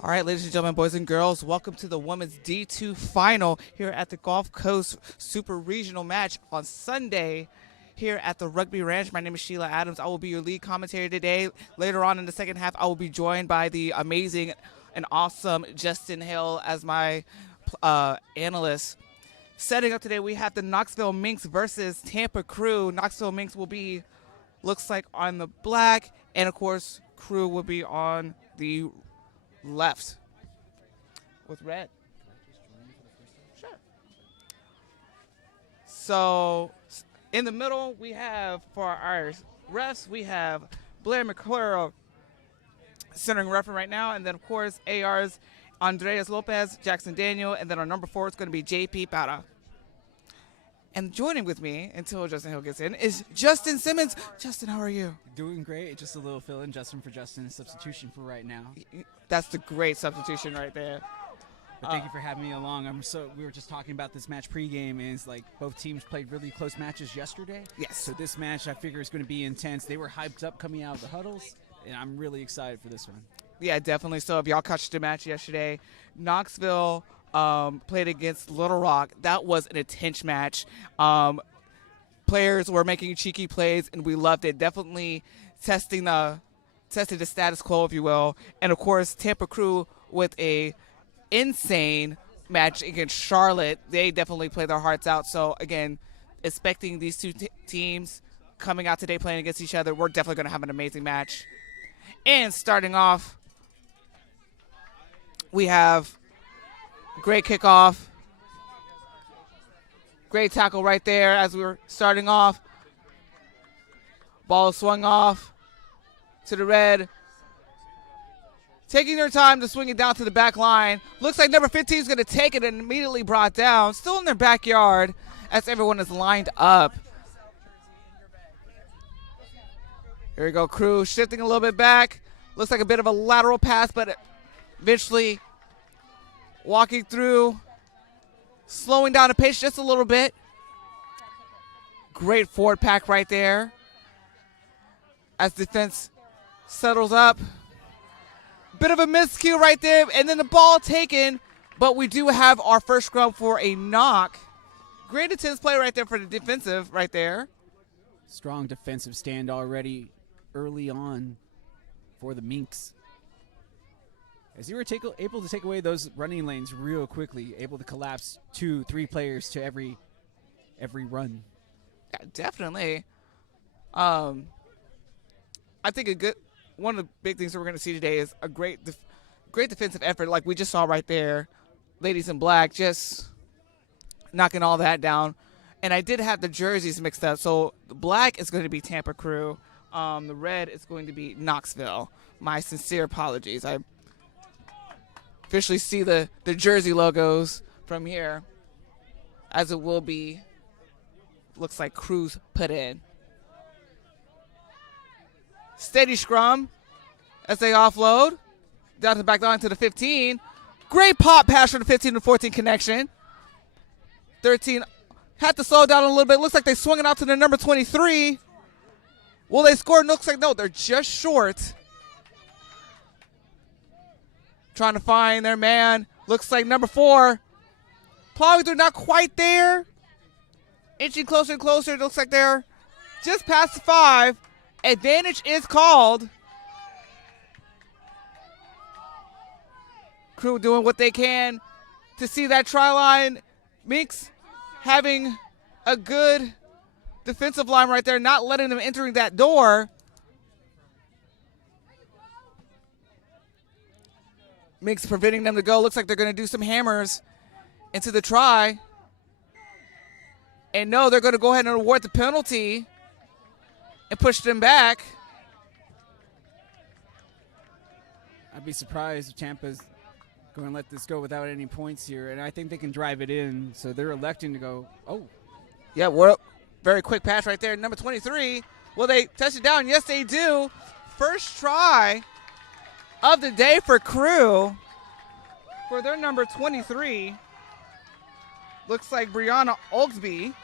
All right, ladies and gentlemen, boys and girls, welcome to the women's D2 final here at the Gulf Coast Super Regional match on Sunday here at the Rugby Ranch. My name is Sheila Adams. I will be your lead commentator today. Later on in the second half, I will be joined by the amazing and awesome Justin Hill as my analyst. Setting up today, we have the Knoxville Minx versus Tampa Krewe. Knoxville Minx will be, looks like, on the black, and of course, Krewe will be on the left with red. Sure. So in the middle, we have for our refs, we have Blair McClure centering referee right now, and then of course AR's Andreas Lopez, Jackson Daniel, and then our number 4 is going to be JP Para. And joining with me until Justin Hill gets in is Justin Simmons. Justin, how are you? Doing great. Just a little fill-in, Justin for Justin, substitution for right now. That's the great substitution right there. But thank you for having me along. We were just talking about this match pregame, and it's like both teams played really close matches yesterday. Yes. So this match, I figure, is going to be intense. They were hyped up coming out of the huddles, and I'm really excited for this one. Yeah, definitely. So if y'all catch the match yesterday, Knoxville played against Little Rock. That was an intense match. Players were making cheeky plays, and we loved it. Definitely testing the status quo, if you will. And of course, Tampa Krewe with a insane match against Charlotte. They definitely played their hearts out. So again, expecting these two teams coming out today playing against each other, we're definitely going to have an amazing match. And starting off, we have great kickoff. Great tackle right there as we were starting off. Ball swung off to the red. Taking their time to swing it down to the back line. Looks like number 15 is going to take it and immediately brought down. Still in their backyard as everyone is lined up. Here we go, Krewe shifting a little bit back. Looks like a bit of a lateral pass, but eventually walking through, slowing down the pace just a little bit. Great forward pack right there as defense settles up. Bit of a miscue right there, and then the ball taken, but we do have our first scrum for a knock. Great intense play right there for the defensive right there. Strong defensive stand already early on for the Minx. As you were able to take away those running lanes real quickly, able to collapse 2-3 players to every run. Yeah, definitely. I think one of the big things that we're going to see today is a great defensive effort, like we just saw right there. Ladies in black just knocking all that down. And I did have the jerseys mixed up. So the black is going to be Tampa Krewe. The red is going to be Knoxville. My sincere apologies. I officially see the jersey logos from here, as it will be, looks like Krewe's put in. Steady scrum as they offload down to the back line to the 15. Great pop pass from the 15 to 14 connection. 13 had to slow down a little bit. Looks like they swung it out to the number 23. Will they score? Looks like no, they're just short. Trying to find their man. Looks like number 4. Plowing through, not quite there. Inching closer and closer. It looks like they're just past the 5. Advantage is called. Krewe doing what they can to see that try line. Minx having a good defensive line right there, not letting them entering that door. Minx preventing them to go. Looks like they're going to do some hammers into the try. And no, they're going to go ahead and award the penalty and push them back. I'd be surprised if Tampa's going to let this go without any points here, and I think they can drive it in, so they're electing to go, oh. Yeah, well, very quick pass right there. Number 23, will they touch it down? Yes, they do. First try of the day for Krewe for their number 23. Looks like Brianna Oaksby.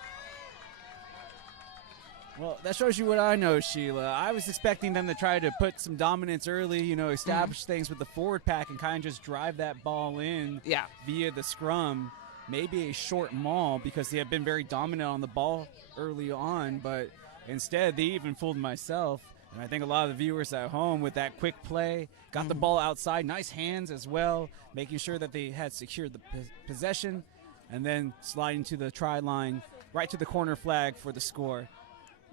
Well, that shows you what I know, Sheila. I was expecting them to try to put some dominance early, establish things with the forward pack and kind of just drive that ball in via the scrum. Maybe a short maul because they have been very dominant on the ball early on, but instead they even fooled myself. And I think a lot of the viewers at home with that quick play, got the ball outside, nice hands as well, making sure that they had secured the possession, and then sliding to the try line, right to the corner flag for the score.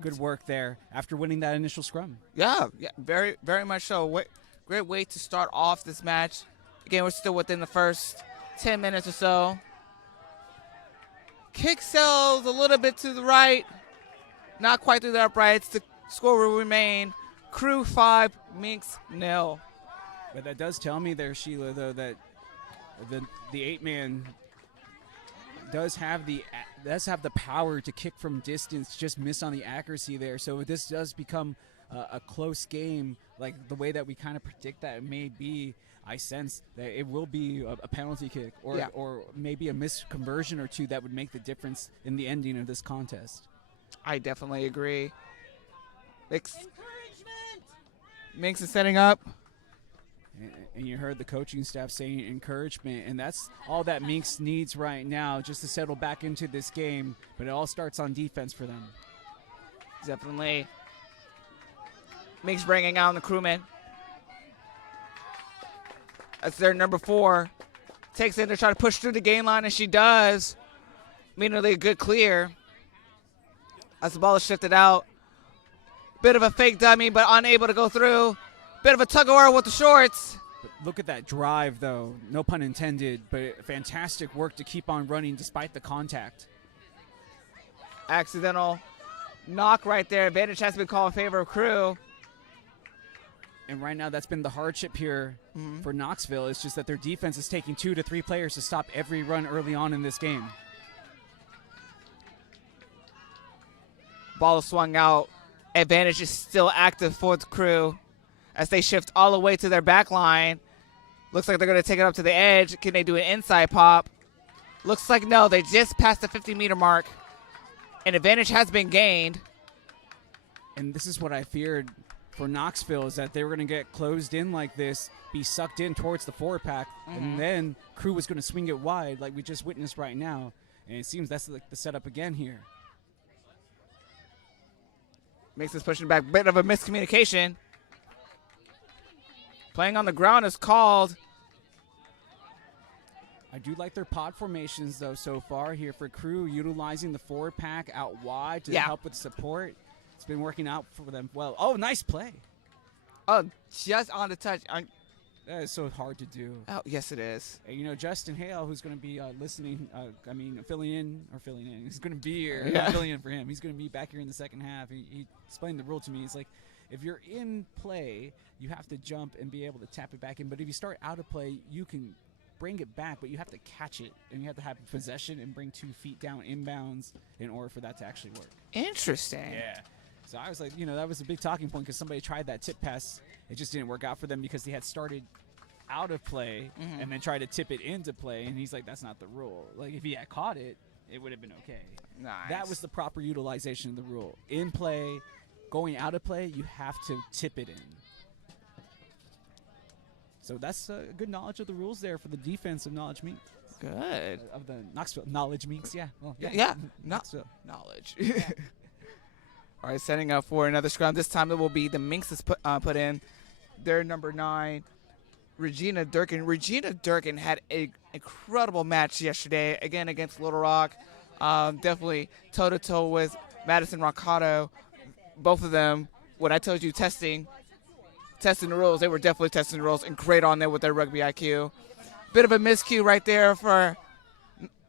Good work there after winning that initial scrum. Yeah, very, very much so. Great way to start off this match. Again, we're still within the first 10 minutes or so. Kick sells a little bit to the right, not quite through the uprights. The score will remain Krewe 5, Minx 0. But that does tell me there, Sheila, though, that the 8-man does have the power to kick from distance, just miss on the accuracy there. So this does become a close game, like the way that we kind of predict that it may be. I sense that it will be a penalty kick or maybe a missed conversion or two that would make the difference in the ending of this contest. I definitely agree. Minx is setting up. And you heard the coaching staff saying encouragement, and that's all that Minx needs right now just to settle back into this game. But it all starts on defense for them. Definitely. Minx bringing out the crewman. That's their number 4. Takes it to try to push through the gain line, and she does. Immediately a good clear. As the ball is shifted out. Bit of a fake dummy, but unable to go through. Bit of a tug-of-war with the shorts. But look at that drive, though. No pun intended, but fantastic work to keep on running despite the contact. Accidental knock right there. Advantage has been called in favor of Krewe. And right now that's been the hardship here for Knoxville. It's just that their defense is taking 2 to 3 players to stop every run early on in this game. Ball is swung out. Advantage is still active for the Krewe as they shift all the way to their back line. Looks like they're going to take it up to the edge. Can they do an inside pop? Looks like no. They just passed the 50-meter mark. An advantage has been gained. And this is what I feared for Knoxville, is that they were going to get closed in like this, be sucked in towards the forward pack, and then Krewe was going to swing it wide like we just witnessed right now. And it seems that's like the setup again here. Minx is pushing back. Bit of a miscommunication. Playing on the ground is called. I do like their pod formations, though, so far here for Krewe, utilizing the forward pack out wide to help with support. It's been working out for them well. Oh, nice play. Oh, just on the touch. That is so hard to do. Oh, yes, it is. And, Justin Hale, who's going to be listening, filling in. He's going to be here. Filling in for him. He's going to be back here in the second half. He explained the rule to me. He's like, if you're in play, you have to jump and be able to tap it back in. But if you start out of play, you can bring it back, but you have to catch it. And you have to have possession and bring 2 feet down inbounds in order for that to actually work. Interesting. Yeah. So I was like, that was a big talking point because somebody tried that tip pass. It just didn't work out for them because they had started out of play and then tried to tip it into play. And he's like, that's not the rule. Like, if he had caught it, it would have been okay. Nice. That was the proper utilization of the rule. In play, going out of play, you have to tip it in. So that's good knowledge of the rules there for the defense of Knowledge Minx. Good. Of the Knoxville Knowledge Minx, yeah. Well, Knoxville knowledge. All right, setting up for another scrum. This time it will be the Minxes put in. Their number 9, Regina Durkin. Regina Durkin had an incredible match yesterday, again against Little Rock. Definitely toe-to-toe with Madison Roccato. Both of them, when I told you testing the rules, they were definitely testing the rules and great on there with their rugby IQ. Bit of a miscue right there for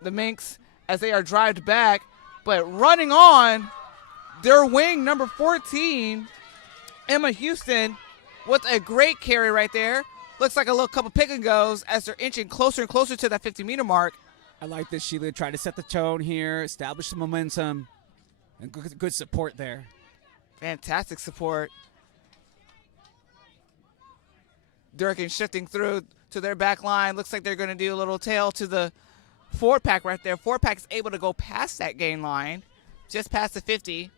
the Minx as they are drived back, but running on their wing, number 14, Emma Houston, with a great carry right there. Looks like a little couple pick and goes as they're inching closer and closer to that 50-meter mark. I like this, Sheila. Try to set the tone here, establish the momentum, and good support there. Fantastic support. Durkin shifting through to their back line. Looks like they're going to do a little tail to the forward pack right there. Forward pack is able to go past that gain line, just past the 50.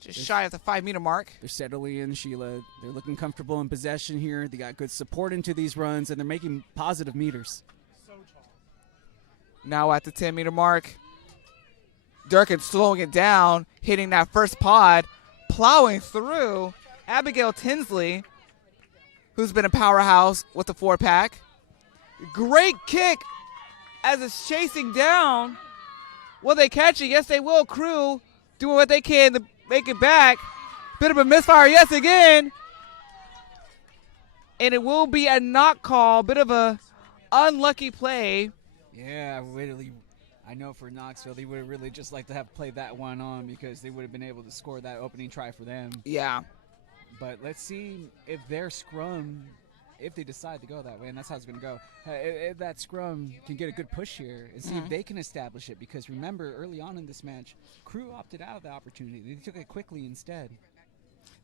Just shy of the 5-meter mark. They're settling in, Sheila. They're looking comfortable in possession here. They got good support into these runs, and they're making positive meters. Now at the 10-meter mark, Durkin slowing it down, hitting that first pod, plowing through Abigail Tinsley, who's been a powerhouse with the 4-pack. Great kick as it's chasing down. Will they catch it? Yes, they will. Krewe doing what they can to make it back. Bit of a misfire, yes, again. And it will be a knock call. Bit of a unlucky play. Yeah, really. I know for Knoxville, they would really just like to have played that one on because they would have been able to score that opening try for them. Yeah. But let's see if their scrum, if they decide to go that way, and that's how it's going to go, if that scrum can get a good push here and see if they can establish it. Because remember, early on in this match, Krewe opted out of the opportunity. They took it quickly instead.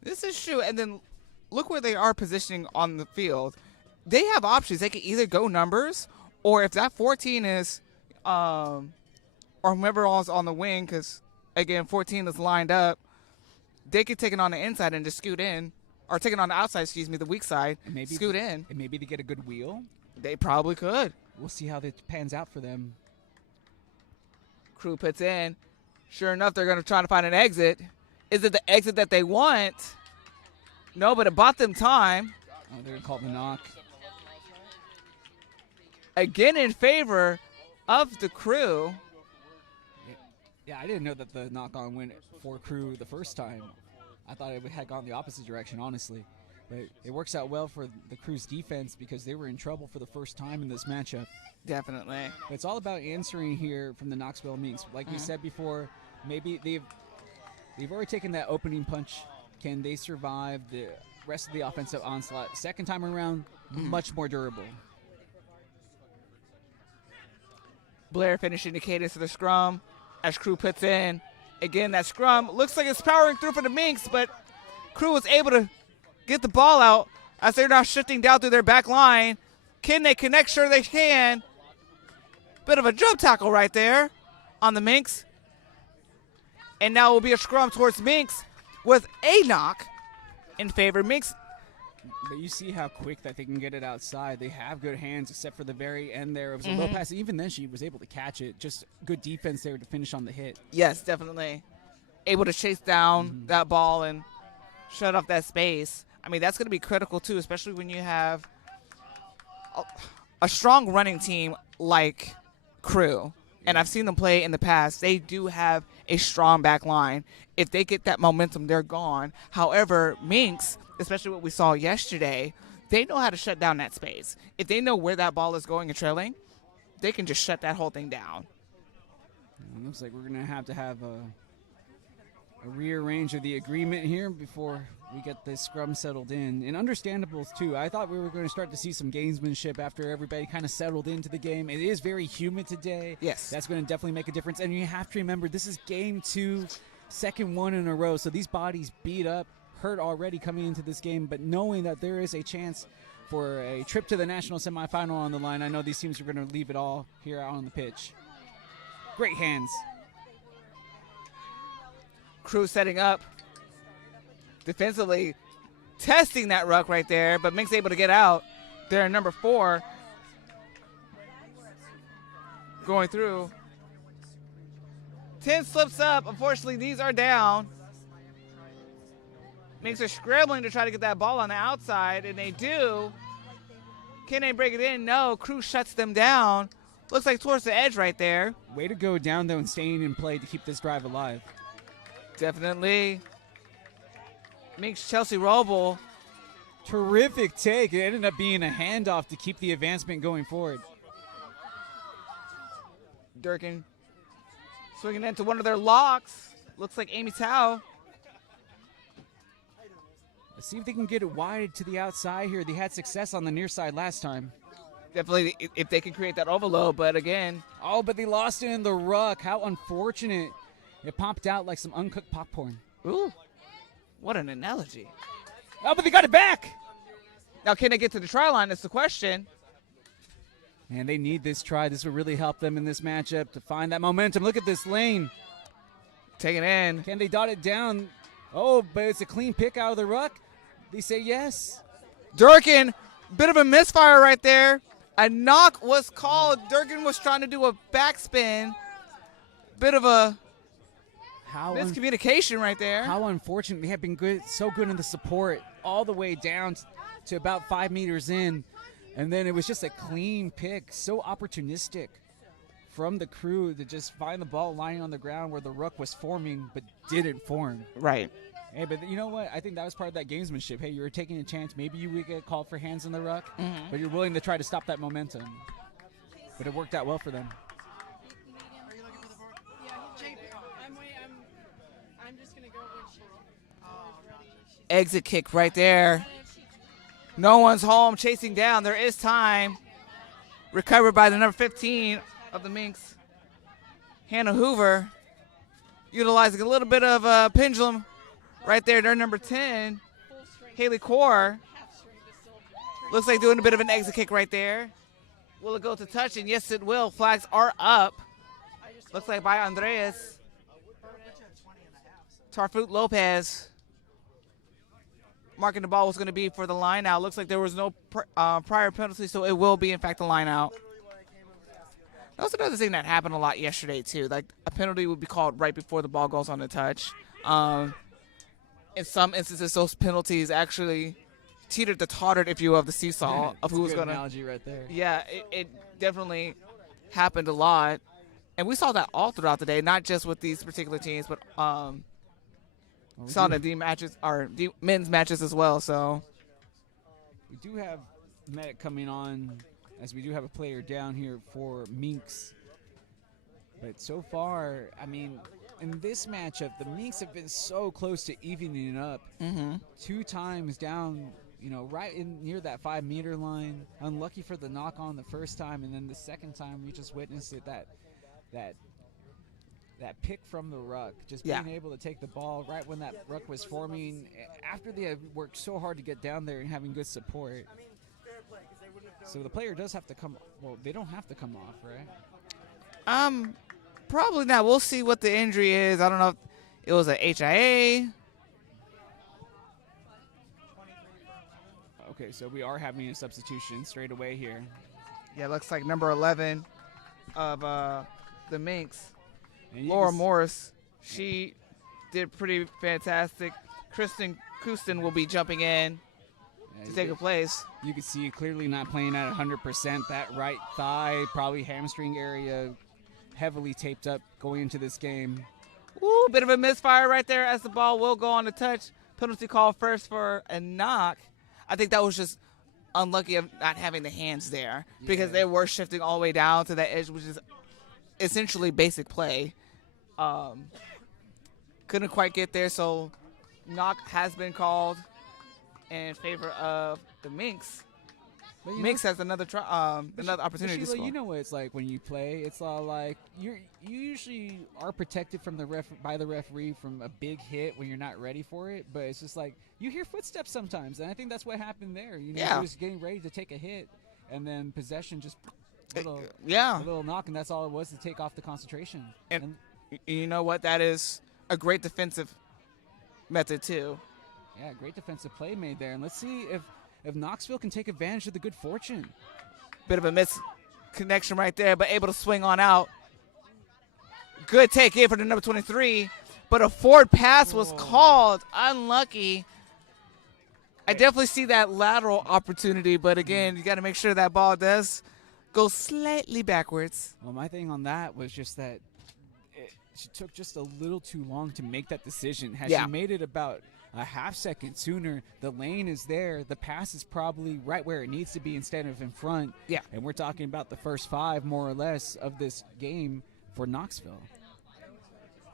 This is true. And then look where they are positioning on the field. They have options. They can either go numbers, or if that 14 is, or whomever else on the wing, because, again, 14 is lined up, they could take it on the inside and just scoot in, or take it on the outside, the weak side, scoot in. And maybe they get a good wheel. They probably could. We'll see how that pans out for them. Krewe puts in. Sure enough, they're going to try to find an exit. Is it the exit that they want? No, but it bought them time. Oh, they're going to call the knock. Again in favor of the Krewe. Yeah, I didn't know that the knock-on went for Krewe the first time. I thought it had gone the opposite direction, honestly. But it works out well for the Krewe's defense because they were in trouble for the first time in this matchup. Definitely. But it's all about answering here from the Knoxville Minx. Like we said before, maybe they've already taken that opening punch. Can they survive the rest of the offensive onslaught? Second time around, much more durable. Blair finishing the cadence of the scrum as Krewe puts in. Again, that scrum looks like it's powering through for the Minx, but Krewe was able to get the ball out as they're now shifting down through their back line. Can they connect? Sure they can. Bit of a jump tackle right there on the Minx. And now it will be a scrum towards Minx with a knock in favor. Minx. But you see how quick that they can get it outside. They have good hands, except for the very end there. It was a low pass. Even then, she was able to catch it. Just good defense there to finish on the hit. Yes, definitely. Able to chase down that ball and shut off that space. I mean, that's going to be critical, too, especially when you have a strong running team like Krewe. And I've seen them play in the past. They do have a strong back line. If they get that momentum, they're gone. However, Minx, especially what we saw yesterday, they know how to shut down that space. If they know where that ball is going and trailing, they can just shut that whole thing down. It looks like we're going to have a rearrange of the agreement here before we get this scrum settled in. And understandable, too. I thought we were going to start to see some gamesmanship after everybody kind of settled into the game. It is very humid today. Yes. That's going to definitely make a difference. And you have to remember, this is game 2, second one in a row. So these bodies beat up, hurt already coming into this game. But knowing that there is a chance for a trip to the national semifinal on the line, I know these teams are going to leave it all here out on the pitch. Great hands. Krewe setting up defensively, testing that ruck right there, but Minx able to get out. They're in number 4. Going through. 10 slips up. Unfortunately, these are down. Minx are scrambling to try to get that ball on the outside, and they do. Can they break it in? No. Krewe shuts them down. Looks like towards the edge right there. Way to go down, though, and staying in play to keep this drive alive. Definitely. Minx Chelsea Roble. Terrific take. It ended up being a handoff to keep the advancement going forward. Durkin swinging into one of their locks. Looks like Amy Tao. Let's see if they can get it wide to the outside here. They had success on the near side last time. Definitely if they can create that overload, but again. Oh, but they lost it in the ruck. How unfortunate. It popped out like some uncooked popcorn. Ooh, what an analogy. Oh, but they got it back. Now, can they get to the try line? That's the question. And they need this try. This will really help them in this matchup to find that momentum. Look at this lane. Take it in. Can they dot it down? Oh, but it's a clean pick out of the ruck. They say yes. Durkin, bit of a misfire right there. A knock was called. Durkin was trying to do a backspin. Bit of a miscommunication right there. How unfortunate. They have been good, so good in the support all the way down to about 5 meters in. And then it was just a clean pick, so opportunistic from the Krewe to just find the ball lying on the ground where the ruck was forming but didn't form. Right. Hey, but you know what? I think that was part of that gamesmanship. Hey, you were taking a chance. Maybe you would get called for hands in the ruck, but you're willing to try to stop that momentum. But it worked out well for them. I'm just going to go when she's ready. Exit kick right there. No one's home, chasing down. There is time. Recovered by the number 15 of the Minx. Hannah Hoover utilizing a little bit of a pendulum right there. Their number 10, Haley Core. Looks like doing a bit of an exit kick right there. Will it go to touch? And yes, it will. Flags are up. Looks like by Andreas. Tarfut Lopez. Marking the ball was going to be for the line out. Looks like there was no prior penalty, so it will be, in fact, the line out. That was another thing that happened a lot yesterday, too. Like, a penalty would be called right before the ball goes on the touch. In some instances, those penalties actually teetered the tottered, if you will, of the seesaw of who was going to. Analogy right there. Yeah, it definitely happened a lot. And we saw that all throughout the day, not just with these particular teams, but saw the men's matches as well. So we do have medic coming on, as we do have a player down here for Minx. But so far, I mean, in this matchup, the Minx have been so close to evening it up. 2 times down, right in near that 5 meter line. Unlucky for the knock on the first time, and then the second time we just witnessed it, that pick from the ruck, just being able to take the ball right when that ruck was forming, after they have worked so hard to get down there and having good support. So the player does have to come, well, they don't have to come off, right? Probably not. We'll see what the injury is. I don't know if it was a HIA. Okay, so we are having a substitution straight away here. Yeah, looks like number 11 of the Minx, Laura Morris. She did pretty fantastic. Kristen Kustin will be jumping in to take her place. You can see clearly not playing at 100%. That right thigh, probably hamstring area, heavily taped up going into this game. Ooh, bit of a misfire right there as the ball will go on the touch. Penalty call first for a knock. I think that was just unlucky of not having the hands there because they were shifting all the way down to that edge, which is essentially basic play. Couldn't quite get there, so knock has been called in favor of the Minx. But Minx has another opportunity to score. You know what it's like when you play. It's all like you usually are protected from by the referee from a big hit when you're not ready for it. But it's just like you hear footsteps sometimes, and I think that's what happened there. He was getting ready to take a hit, and then possession just a little knock, and that's all it was to take off the concentration. And you know what? That is a great defensive method too. Yeah, great defensive play made there, and let's see if Knoxville can take advantage of the good fortune. Bit of a misconnection right there, but able to swing on out. Good take in for the number 23, but a forward pass was called. Unlucky. I definitely see that lateral opportunity, but again, you got to make sure that ball does go slightly backwards. Well, my thing on that was just that she took just a little too long to make that decision. Had she made it about a half second sooner, the lane is there. The pass is probably right where it needs to be instead of in front. Yeah. And we're talking about the first 5, more or less, of this game for Knoxville.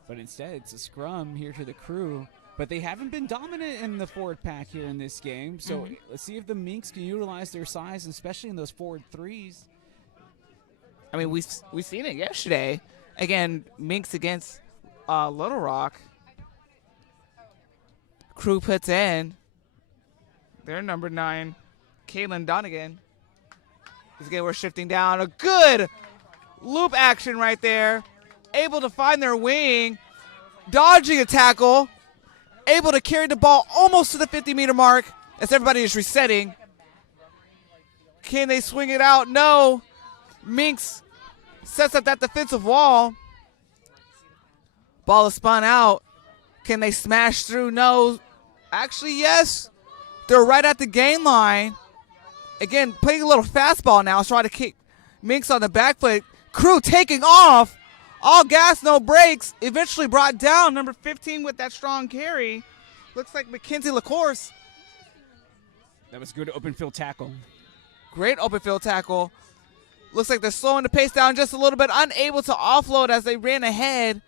But instead, it's a scrum here to the Krewe. But they haven't been dominant in the forward pack here in this game. So let's see if the Minx can utilize their size, especially in those forward threes. I mean, we've seen it yesterday. Again, Minx against Little Rock. Krewe puts in their number 9, Caitlin Donegan. Again, we're shifting down. A good loop action right there. Able to find their wing. Dodging a tackle. able to carry the ball almost to the 50-meter mark as everybody is resetting. Can they swing it out? No. Minx sets up that defensive wall. Ball is spun out. Can they smash through? No. Actually, yes. They're right at the gain line. Again, playing a little fastball now. Trying to kick Minx on the back foot. Krewe taking off. All gas, no brakes. Eventually brought down number 15 with that strong carry. Looks like Mackenzie LaCourse. That was good open field tackle. Great open field tackle. Looks like they're slowing the pace down just a little bit. Unable to offload as they ran ahead.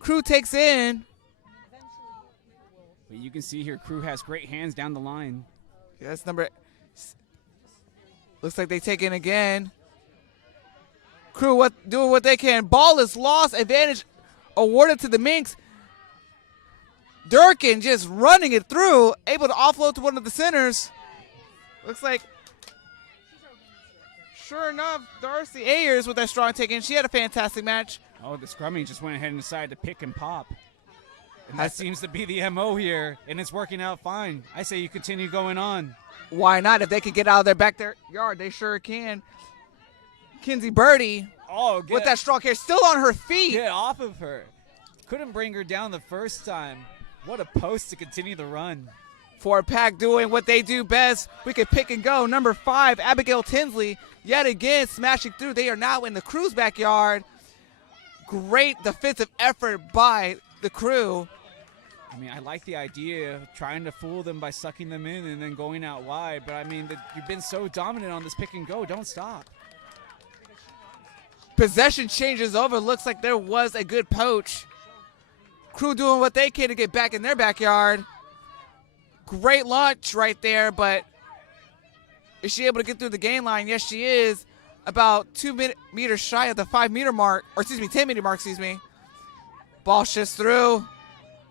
Krewe takes in. But you can see here, Krewe has great hands down the line. Yes, number. Looks like they take in again. Krewe doing what they can. Ball is lost. Advantage awarded to the Minx. Durkin just running it through. Able to offload to one of the centers. Looks like, sure enough, Darcy Ayers with that strong take-in. She had a fantastic match. Oh, the scrumming just went ahead and decided to pick and pop. And that seems to be the MO here, and it's working out fine. I say you continue going on. Why not? If they can get out of their backyard, they sure can. Kinsey Birdie with that strong carry, still on her feet. Get off of her. Couldn't bring her down the first time. What a post to continue the run. Ford Pack doing what they do best. We can pick and go. Number 5, Abigail Tinsley, yet again smashing through. They are now in the Krewe's backyard. Great defensive effort by the Krewe. I mean, I like the idea of trying to fool them by sucking them in and then going out wide. But, I mean, you've been so dominant on this pick and go. Don't stop. Possession changes over. Looks like there was a good poach. Krewe doing what they can to get back in their backyard. Great launch right there, but is she able to get through the gain line? Yes, she is. About 2 meters shy of the 5-meter mark, or 10-meter mark, Ball shifts through.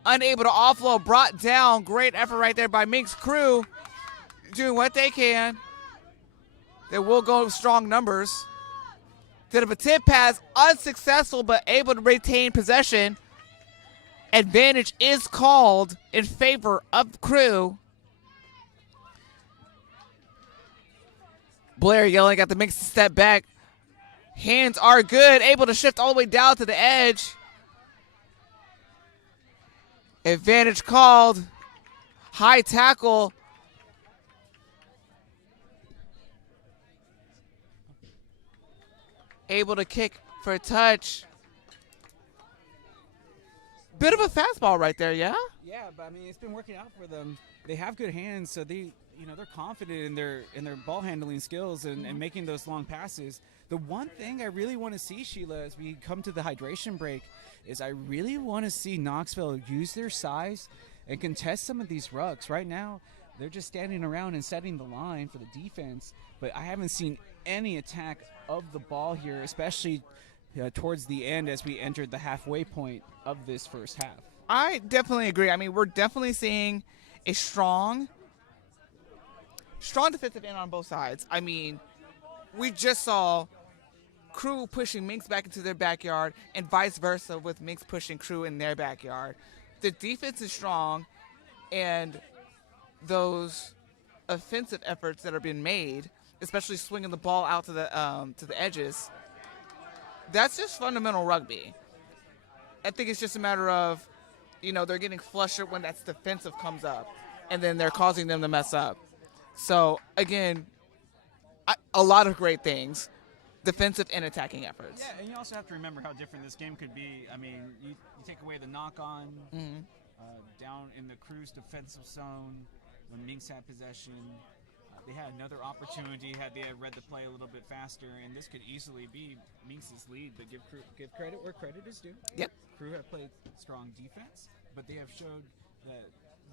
Unable to offload, brought down. Great effort right there by Minx. Krewe doing what they can. They will go strong numbers. Did a tip pass, unsuccessful, but able to retain possession. Advantage is called in favor of Krewe. Blair yelling at the Minx to step back. Hands are good, able to shift all the way down to the edge. Advantage called. High tackle. Able to kick for a touch. Bit of a fastball right there, yeah? Yeah, but I mean, it's been working out for them. They have good hands, so they're confident in their ball handling skills and making those long passes. The one thing I really want to see, Sheila, as we come to the hydration break, is I really want to see Knoxville use their size and contest some of these rucks. Right now, they're just standing around and setting the line for the defense, but I haven't seen any attack of the ball here, especially towards the end as we entered the halfway point of this first half. I definitely agree. I mean, we're definitely seeing a strong defensive end on both sides. I mean, we just saw Krewe pushing Minx back into their backyard and vice versa with Minx pushing Krewe in their backyard. The defense is strong, and those offensive efforts that are being made, especially swinging the ball out to the edges, that's just fundamental rugby. I think it's just a matter of, they're getting flushed when that defensive comes up, and then they're causing them to mess up. So, again, a lot of great things, defensive and attacking efforts. Yeah, and you also have to remember how different this game could be. I mean, you take away the knock-on down in the Krewe's defensive zone when Minx had possession. They had another opportunity had they read the play a little bit faster, and this could easily be Minx's lead. But give credit where credit is due. Yep. Krewe have played strong defense, but they have showed that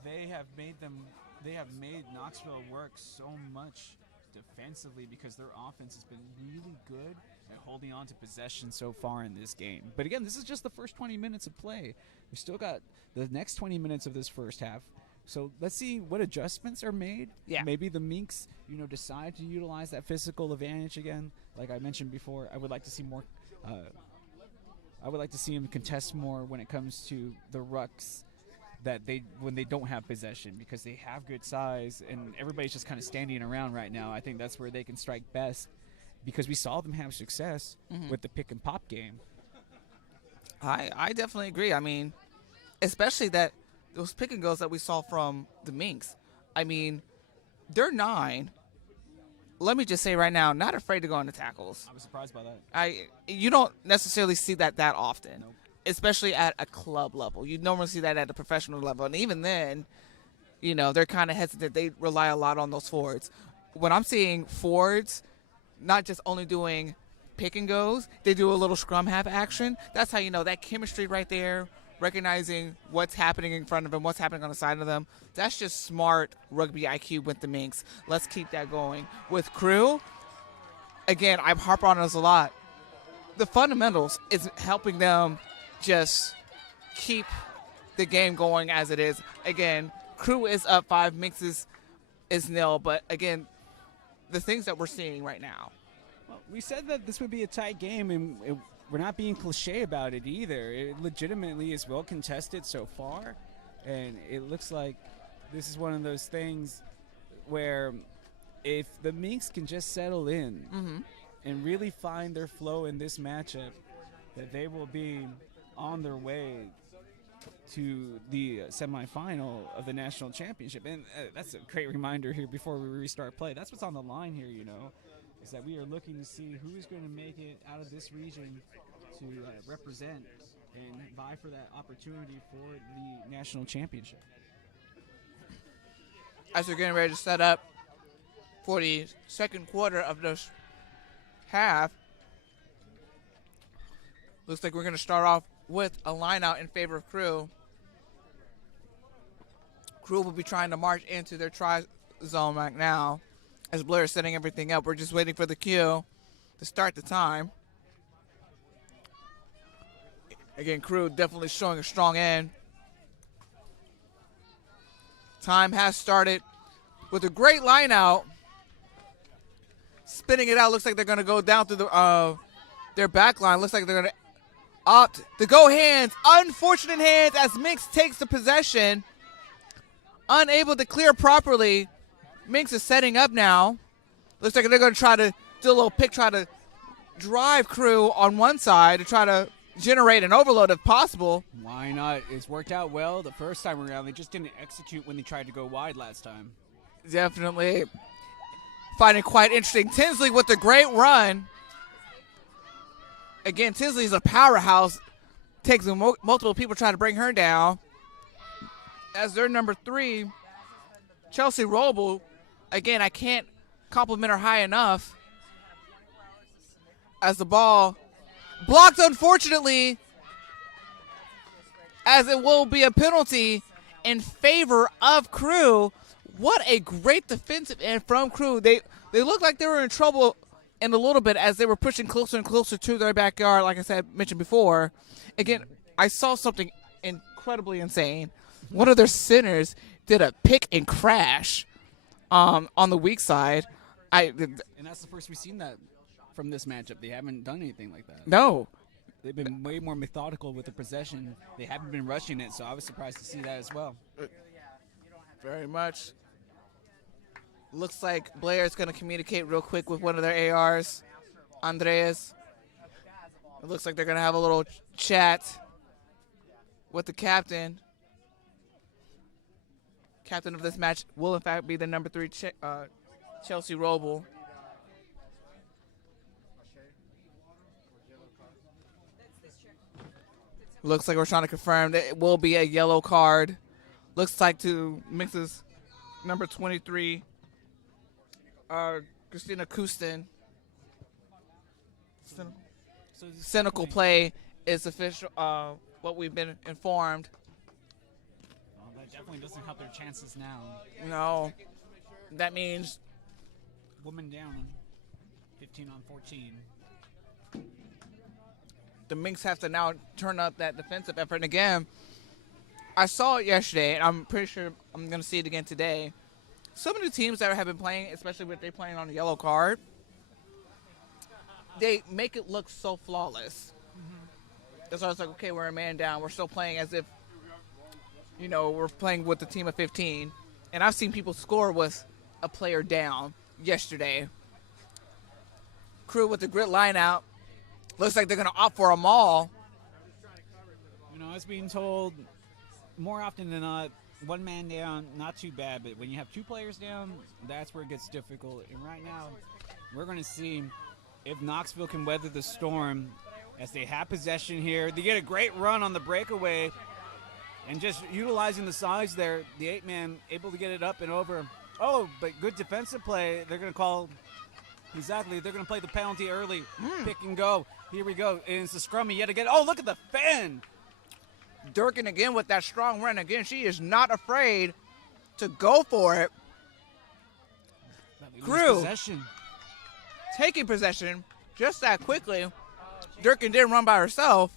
they have made Knoxville work so much defensively because their offense has been really good at holding on to possession so far in this game. But again, this is just the first 20 minutes of play. We still got the next 20 minutes of this first half. So let's see what adjustments are made. Yeah. Maybe the Minx, decide to utilize that physical advantage again. Like I mentioned before, I would like to see more. I would like to see him contest more when it comes to the rucks that when they don't have possession, because they have good size and everybody's just kind of standing around right now. I think that's where they can strike best, because we saw them have success with the pick and pop game. I definitely agree. I mean, especially that those pick and goes that we saw from the Minx. I mean, they're 9. Let me just say right now, not afraid to go into tackles. I was surprised by that. You don't necessarily see that often, Nope. especially at a club level. You normally see that at a professional level, and even then, you know, they're kind of hesitant. They rely a lot on those forwards. When I'm seeing forwards, not just only doing pick and goes, they do a little scrum half action. That's how you know that chemistry right there, recognizing what's happening in front of them, what's happening on the side of them. That's just smart rugby IQ with the Minx. Let's keep that going. With Krewe, again, I harp on this a lot. The fundamentals is helping them just keep the game going as it is. Again, Krewe is up 5, Minx is 0, but again, the things that we're seeing right now. Well, we said that this would be a tight game, and we're not being cliche about it either. It legitimately is well contested so far, and it looks like this is one of those things where if the Minx can just settle in and really find their flow in this matchup, that they will be on their way to the semifinal of the national championship. And that's a great reminder here before we restart play. That's what's on the line here, you know, is that we are looking to see who's going to make it out of this region to represent and vie for that opportunity for the national championship. As we're getting ready to set up for the second quarter of this half, looks like we're going to start off with a line out in favor of Krewe. Krewe will be trying to march into their try zone right now as Blair is setting everything up. We're just waiting for the cue to start the time. Again, Krewe definitely showing a strong end. Time has started with a great line out. Spinning it out. Looks like they're going to go down through their back line. Looks like they're going to opt to go hands. Unfortunate hands as Minx takes the possession. Unable to clear properly. Minx is setting up now. Looks like they're going to try to do a little pick, try to drive Krewe on one side to try to generate an overload if possible. Why not? It's worked out well the first time around. They just didn't execute when they tried to go wide last time. Definitely finding quite interesting. Tinsley with the great run. Again, Tinsley's a powerhouse. Takes multiple people trying to bring her down. As their number 3, Chelsea Roble. Again, I can't compliment her high enough. As the ball blocked, unfortunately, as it will be a penalty in favor of Krewe. What a great defensive end from Krewe. They looked like they were in trouble in a little bit as they were pushing closer and closer to their backyard, like I said, mentioned before. Again, I saw something incredibly insane. One of their centers did a pick and crash on the weak side. And that's the first we've seen that from this matchup. They haven't done anything like that. No. They've been way more methodical with the possession. They haven't been rushing it, so I was surprised to see that as well. Very much. Looks like Blair is going to communicate real quick with one of their ARs, Andreas. It looks like they're going to have a little chat with the captain. Captain of this match will, in fact, be the number 3, Chelsea Roble. Looks like we're trying to confirm that it will be a yellow card. Looks like to Minx's number 23, Christina Kustin. Cynical play is official. What we've been informed. Well, that definitely doesn't help their chances now. No, that means Woman down, 15 on 14. the Minx have to now turn up that defensive effort. And again, I saw it yesterday, and I'm pretty sure I'm going to see it again today. Some of the teams that have been playing, especially with they playing on the yellow card, they make it look so flawless. That's why I was like, okay, we're a man down. We're still playing as if you know, we're playing with a team of 15, and I've seen people score with a player down yesterday. Krewe with the grit line out. Looks like they're going to opt for a maul. You know, I was being told more often than not, one man down, not too bad, but when you have two players down, that's where it gets difficult. And right now, we're going to see if Knoxville can weather the storm as they have possession here. They get a great run on the breakaway, and just utilizing the size there, the 8-man able to get it up and over. Oh, but good defensive play. They're going to call, exactly, they're going to play the penalty early. Pick and go. Here we go. And it's the scrummy yet again. Oh, look at the fan. Durkin again with that strong run. Again, she is not afraid to go for it. Krewe Possession. taking possession just that quickly. Durkin didn't run by herself.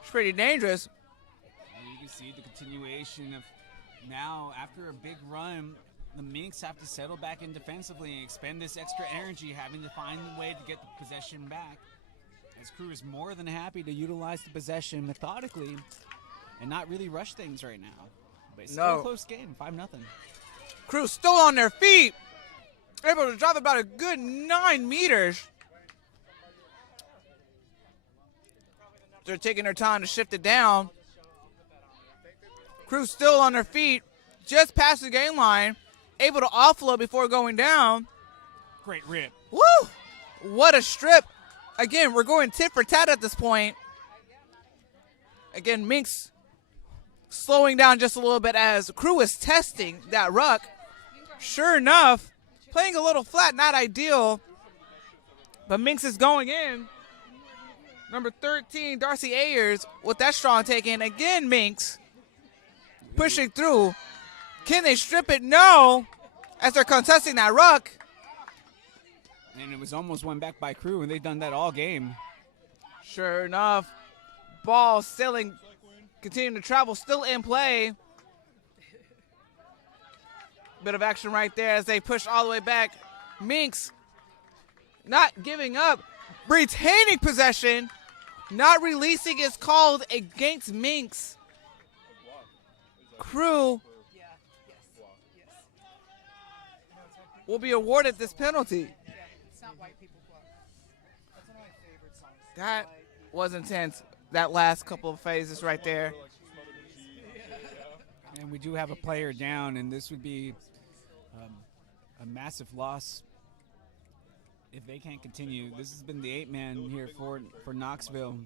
It's pretty dangerous. And you can see the continuation of now, after a big run, the Minx have to settle back in defensively and expend this extra energy, having to find a way to get the possession back. As Krewe is more than happy to utilize the possession methodically and not really rush things right now. But it's still a close game, 5-0. Krewe still on their feet. Able to drop about a good 9 meters. They're taking their time to shift it down. Krewe still on their feet, just past the game line, able to offload before going down. Great rip. Woo! What a strip. Again, we're going tit for tat at this point. Again, Minx slowing down just a little bit as Krewe is testing that ruck. Sure enough, playing a little flat, not ideal. But Minx is going in. Number 13, Darcy Ayers with that strong take in. Again, Minx pushing through. Can they strip it? No. As they're contesting that ruck. And it was almost won back by Krewe, and they've done that all game. Sure enough, ball sailing, continuing to travel, still in play. Bit of action right there as they push all the way back. Minx not giving up, retaining possession, not releasing is called against Minx. Krewe will be awarded this penalty. That was intense, that last couple of phases right there. And we do have a player down, and this would be a massive loss if they can't continue. This has been the 8-man here for Knoxville,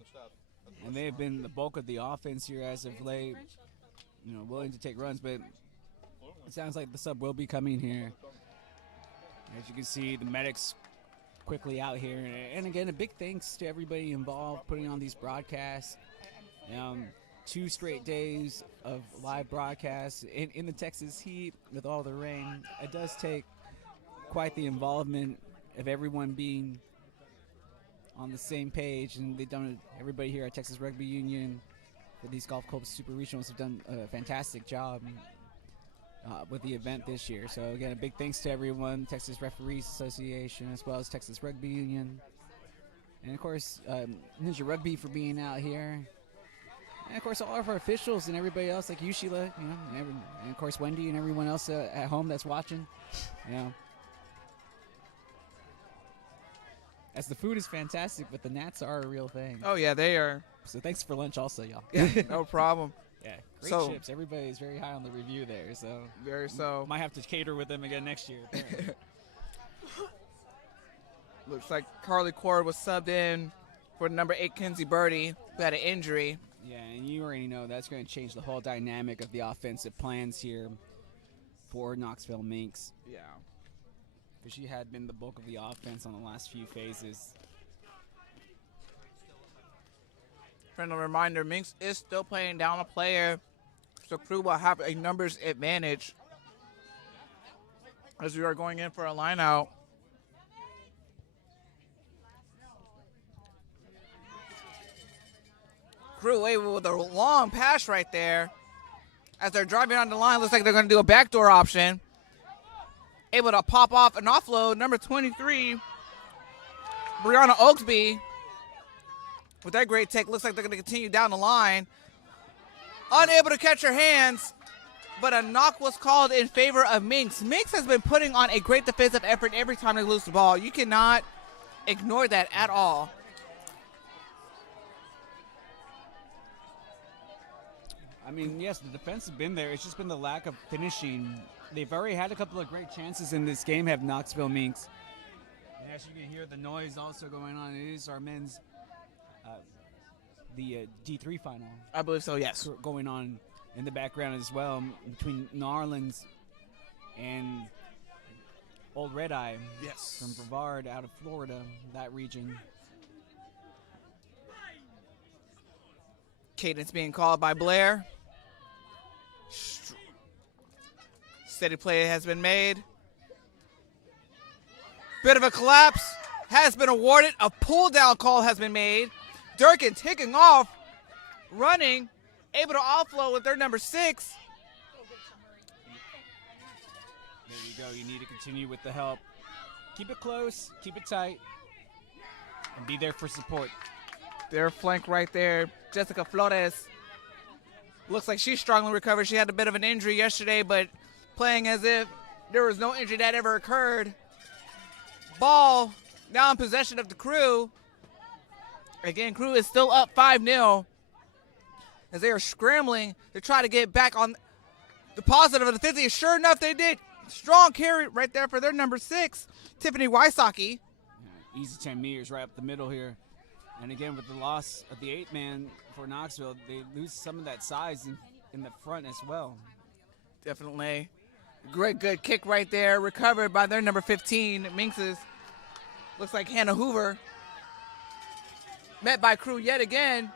and they have been the bulk of the offense here as of late, you know, willing to take runs, but it sounds like the sub will be coming here. As you can see, the medics quickly out here, and again, a big thanks to everybody involved putting on these broadcasts. 2 straight days of live broadcasts in the Texas heat with all the rain. It does take quite the involvement of everyone being on the same page, and they've done it. Everybody here at Texas Rugby Union for these Gulf Coast Super Regionals have done a fantastic job with the event this year. So again, a big thanks to everyone, Texas Referees Association, as well as Texas Rugby Union, and of course Ninja Rugby for being out here, and of course all of our officials and everybody else, like you, Sheila, you know, and of course Wendy and everyone else at home that's watching. You know, as the food is fantastic, but the gnats are a real thing. Oh yeah, they are. So thanks for lunch also, y'all. Yeah, no problem. Yeah, great So- chips. Everybody is very high on the review there, so Very so. might have to cater with them again next year. apparently. Looks like Carly Cord was subbed in for number 8, Kenzie Birdie, who had an injury. Yeah, and you already know that's going to change the whole dynamic of the offensive plans here for Knoxville Minx, Yeah. because she had been the bulk of the offense on the last few phases. Friendly reminder, Minx is still playing down a player, so Krewe will have a numbers advantage as we are going in for a line out. Krewe with a long pass right there. As they're driving on the line, looks like they're going to do a backdoor option. Able to pop off an offload, number 23, Brianna Oaksby. With that great take, looks like they're going to continue down the line. unable to catch her hands, but a knock was called in favor of Minx. Minx has been putting on a great defensive effort every time they lose the ball. You cannot ignore that at all. I mean, yes, the defense has been there. It's just been the lack of finishing. They've already had a couple of great chances in this game, have Knoxville Minx. And as you can hear the noise also going on, it is our men's the D3 final. I believe so, yes. Going on in the background as well between New Orleans and Old Red Eye. Yes. From Brevard out of Florida, that region. Cadence being called by Blair. Steady play has been made. Bit of a collapse has been awarded. A pull down call has been made. Durkin taking off, running, able to offload with their number 6. There you go. You need to continue with the help. Keep it close, keep it tight, and be there for support. Their flank right there, Jessica Flores. Looks like she's strongly recovered. She had a bit of an injury yesterday, but playing as if there was no injury that ever occurred. Ball now in possession of the Krewe. Again, Krewe is still up 5-0 as they are scrambling to try to get back on the positive of the 50. Sure enough, they did. Strong carry right there for their number 6, Tiffany Wysocki. Yeah, easy 10 meters right up the middle here. And again, with the loss of the 8-man for Knoxville, they lose some of that size in the front as well. Definitely. Great, good kick right there. Recovered by their number 15, Minx's. Looks like Hannah Hoover. Met by Krewe yet again.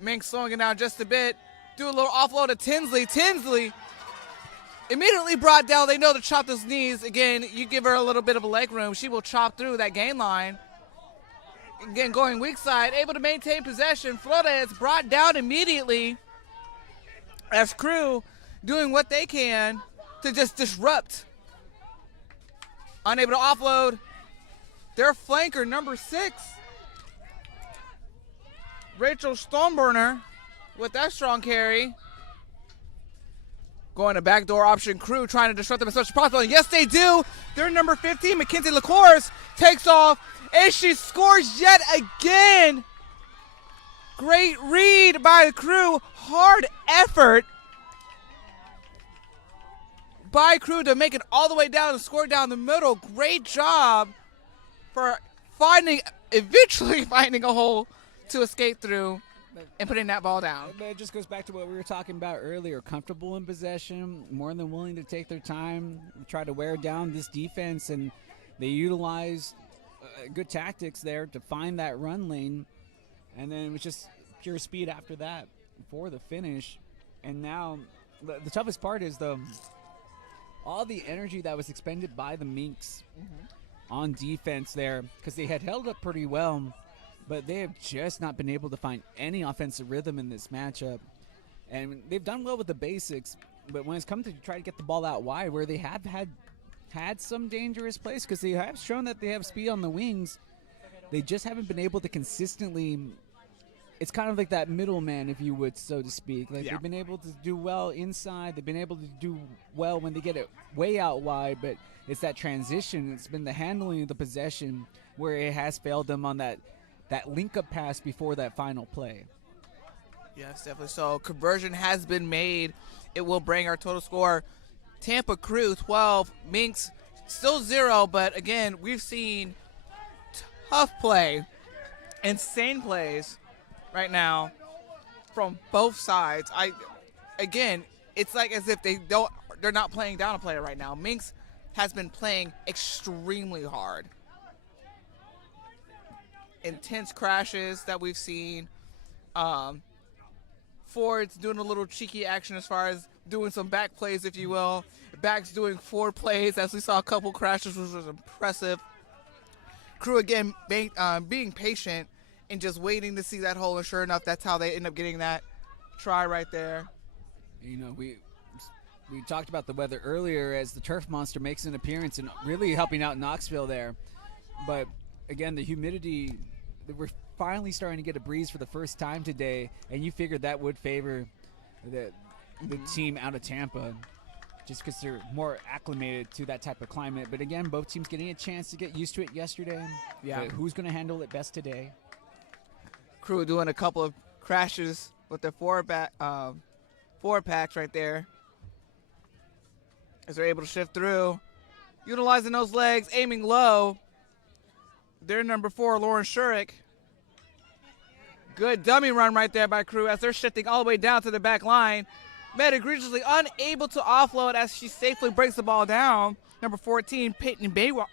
Minx slowing it down just a bit. Do a little offload to Tinsley. Tinsley immediately brought down. They know to chop those knees. Again, you give her a little bit of a leg room. She will chop through that gain line. Again, going weak side, able to maintain possession. Flores brought down immediately as Krewe doing what they can to just disrupt. Unable to offload. Their flanker, number 6, Rachel Stoneburner, with that strong carry. Going to backdoor option. Krewe trying to disrupt them as much as possible. And yes, they do. Their number 15, Mackenzie LaCourse, takes off, and she scores yet again. Great read by the Krewe. Hard effort by Krewe to make it all the way down and score down the middle. Great job for eventually finding a hole to escape through and putting that ball down. But it just goes back to what we were talking about earlier. Comfortable in possession, more than willing to take their time, try to wear down this defense, and they utilize good tactics there to find that run lane. And then it was just pure speed after that for the finish. And now the toughest part is all the energy that was expended by the Minx on defense there, because they had held up pretty well, but they have just not been able to find any offensive rhythm in this matchup. And they've done well with the basics, but when it's come to try to get the ball out wide, where they have had some dangerous plays, because they have shown that they have speed on the wings, they just haven't been able to consistently. It's kind of like that middleman, if you would, so to speak. Like They've been able to do well inside. They've been able to do well when they get it way out wide, but it's that transition. It's been the handling of the possession where it has failed them on that link-up pass before that final play. Yes, definitely so. Conversion has been made. It will bring our total score. Tampa Krewe 12, Minx still 0, but again, we've seen tough play, insane plays right now from both sides. Again, it's like as if they're not playing down a player right now. Minx has been playing extremely hard. Intense crashes that we've seen. Forwards doing a little cheeky action as far as doing some back plays, if you will. Backs doing forward plays, as we saw a couple crashes, which was impressive. Krewe again being patient and just waiting to see that hole, and sure enough, that's how they end up getting that try right there. You know, we talked about the weather earlier as the turf monster makes an appearance and really helping out Knoxville there. But again, the humidity, we're finally starting to get a breeze for the first time today, and you figured that would favor the team out of Tampa, just because they're more acclimated to that type of climate. But again, both teams getting a chance to get used to it yesterday. Yeah. But who's going to handle it best today? Krewe doing a couple of crashes with their forward packs right there, as they're able to shift through, utilizing those legs, aiming low. Their number 4, Lauren Shurik. Good dummy run right there by Krewe as they're shifting all the way down to the back line. Met egregiously unable to offload as she safely breaks the ball down. Number 14, Peyton Benoit,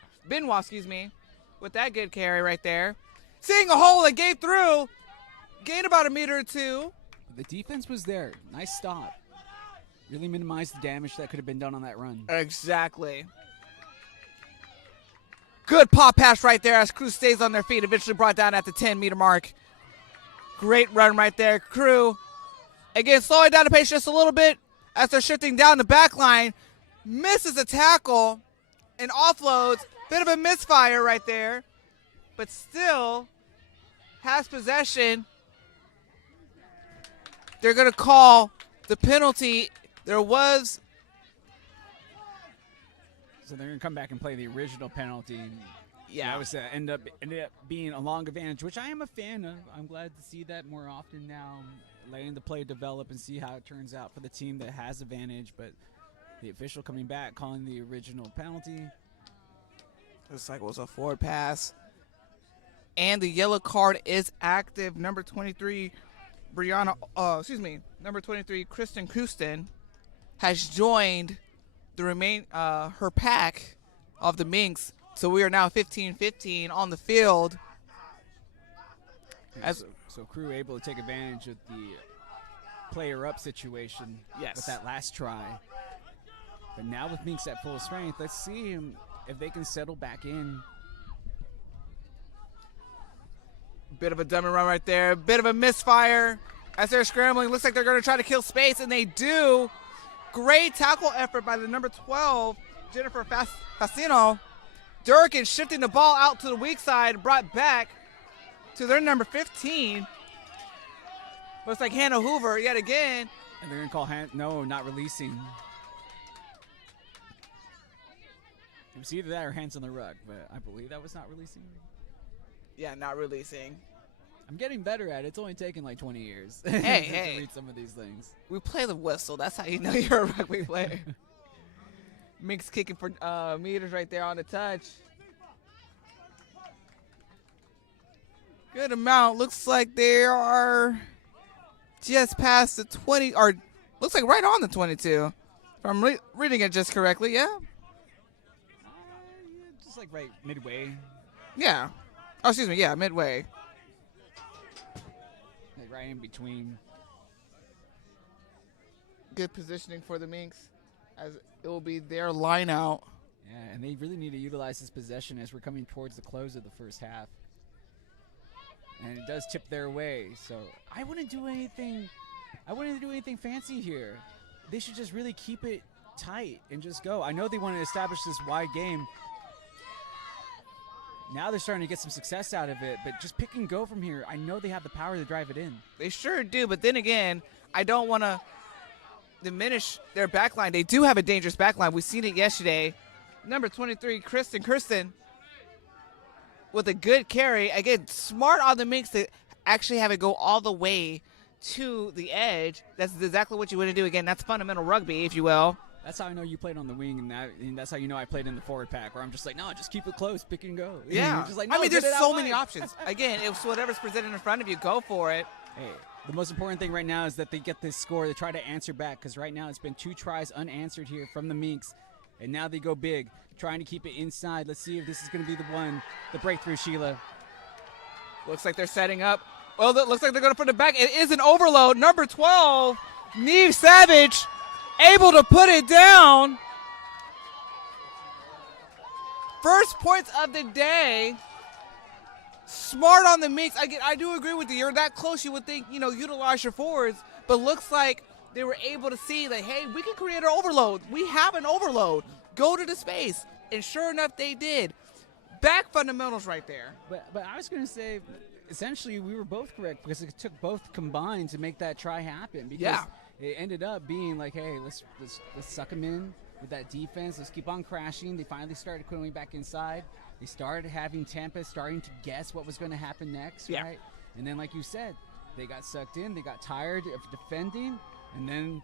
with that good carry right there. Seeing a hole that gave through, gained about a meter or two. The defense was there. Nice stop. Really minimized the damage that could have been done on that run. Exactly. Good pop pass right there as Krewe stays on their feet, eventually brought down at the 10-meter mark. Great run right there. Krewe, again, slowing down the pace just a little bit as they're shifting down the back line. Misses a tackle and offloads. Bit of a misfire right there, but still has possession. They're going to call the penalty. There was... So they're going to come back and play the original penalty. Yeah. That was ended up being a long advantage, which I am a fan of. I'm glad to see that more often now, letting the play develop and see how it turns out for the team that has advantage. But the official coming back, calling the original penalty. Looks like it was a forward pass. And the yellow card is active. Number 23, number 23, Kristen Houston has joined the her pack of the Minx. So we are now 15-15 on the field. So Krewe able to take advantage of the player up situation with that last try. But now with Minx at full strength, let's see if they can settle back in. Bit of a dummy run right there. Bit of a misfire as they're scrambling. Looks like they're going to try to kill space, and they do. Great tackle effort by the number 12, Jennifer Fascino. Durkin shifting the ball out to the weak side, brought back to their number 15. Looks like Hannah Hoover yet again. And they're going to call not releasing. It was either that or hands on the rug, but I believe that was not releasing. Yeah, not releasing. I'm getting better at it. It's only taken like 20 years to read some of these things. We play the whistle. That's how you know you're a rugby player. Minx kicking for meters right there on the touch. Good amount. Looks like they are just past the 20, or looks like right on the 22. If I'm reading it just correctly, yeah? Just like right midway. Yeah. Oh, excuse me, yeah, midway. Like right in between. Good positioning for the Minx, as it will be their line out. Yeah, and they really need to utilize this possession as we're coming towards the close of the first half. And it does tip their way, so I wouldn't do anything fancy here. They should just really keep it tight and just go. I know they want to establish this wide game. Now they're starting to get some success out of it, but just pick and go from here. I know they have the power to drive it in. They sure do, but then again, I don't want to diminish their backline. They do have a dangerous backline. We've seen it yesterday. Number 23, Kirsten, with a good carry. Again, smart on the Minx to actually have it go all the way to the edge. That's exactly what you want to do. Again, that's fundamental rugby, if you will. That's how I know you played on the wing, and that's how you know I played in the forward pack, where I'm just like, no, just keep it close, pick and go. Yeah. Just like, no, I mean, there's get it so out many wide. options. Again, it's whatever's presented in front of you, go for it. Hey, the most important thing right now is that they get this score. They try to answer back, because right now it's been 2 tries unanswered here from the Minx, and now they go big, trying to keep it inside. Let's see if this is going to be the breakthrough, Sheila. Looks like they're setting up. Well, it looks like they're going to put it back. It is an overload. Number 12, Neve Savage, able to put it down. First points of the day. Smart on the Minx. I do agree with you. You're that close, you would think, utilize your forwards. But looks like they were able to see that, hey, we can create an overload. We have an overload. Go to the space. And sure enough, they did. Back fundamentals right there. But I was going to say, essentially we were both correct because it took both combined to make that try happen. Because Yeah. it ended up being like, hey, let's suck them in with that defense. Let's keep on crashing. They finally started going back inside. They started having Tampa starting to guess what was going to happen next, Yeah. right? And then, like you said, they got sucked in. They got tired of defending, and then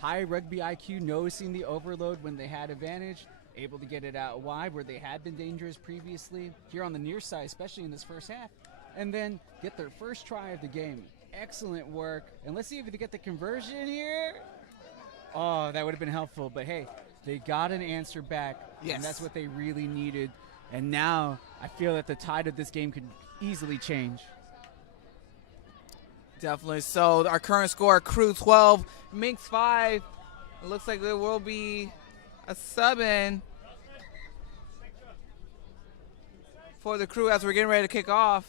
high rugby IQ, noticing the overload when they had advantage, able to get it out wide where they had been dangerous previously. Here on the near side, especially in this first half, and then get their first try of the game. Excellent work. And let's see if they get the conversion here. Oh, that would have been helpful. But, hey, they got an answer back. Yes. And that's what they really needed. And now I feel that the tide of this game could easily change. Definitely. So our current score, Krewe 12, Minx 5. It looks like there will be a sub in for the Krewe as we're getting ready to kick off.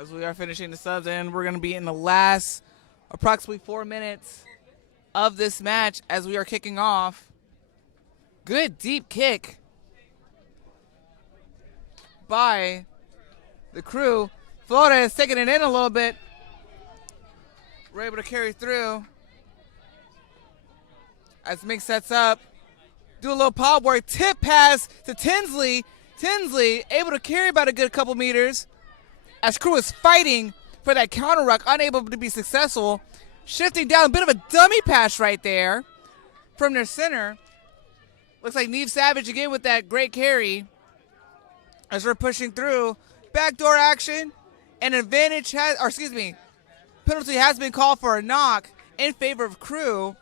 As we are finishing the subs, and we're going to be in the last approximately 4 minutes of this match as we are kicking off. Good deep kick by the Krewe. Flores taking it in a little bit. We're able to carry through as Minx sets up. Do a little pop work. Tip pass to Tinsley. Tinsley able to carry about a good couple meters as Krewe is fighting for that counter ruck, unable to be successful. Shifting down, a bit of a dummy pass right there from their center. Looks like Neve Savage again with that great carry as we're pushing through. Backdoor action, and advantage has, or excuse me, penalty has been called for a knock in favor of Krewe.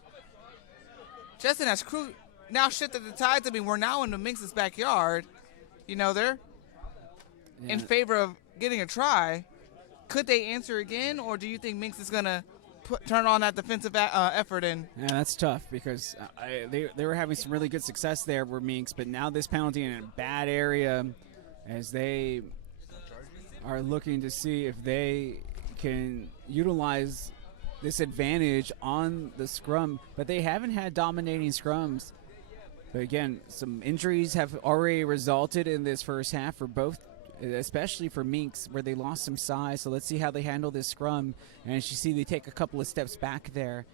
Justin, as Krewe now shifted the tides, I mean, we're now in the Minx's backyard. You know, they're in favor of getting a try. Could they answer again, or do you think Minx is going to turn on that defensive effort in? Yeah, that's tough because they were having some really good success there with Minx, but now this penalty in a bad area as they are looking to see if they can utilize this advantage on the scrum, but they haven't had dominating scrums. But again, some injuries have already resulted in this first half for both, especially for Minx, where they lost some size. So let's see how they handle this scrum. And as you see, they take a couple of steps back there.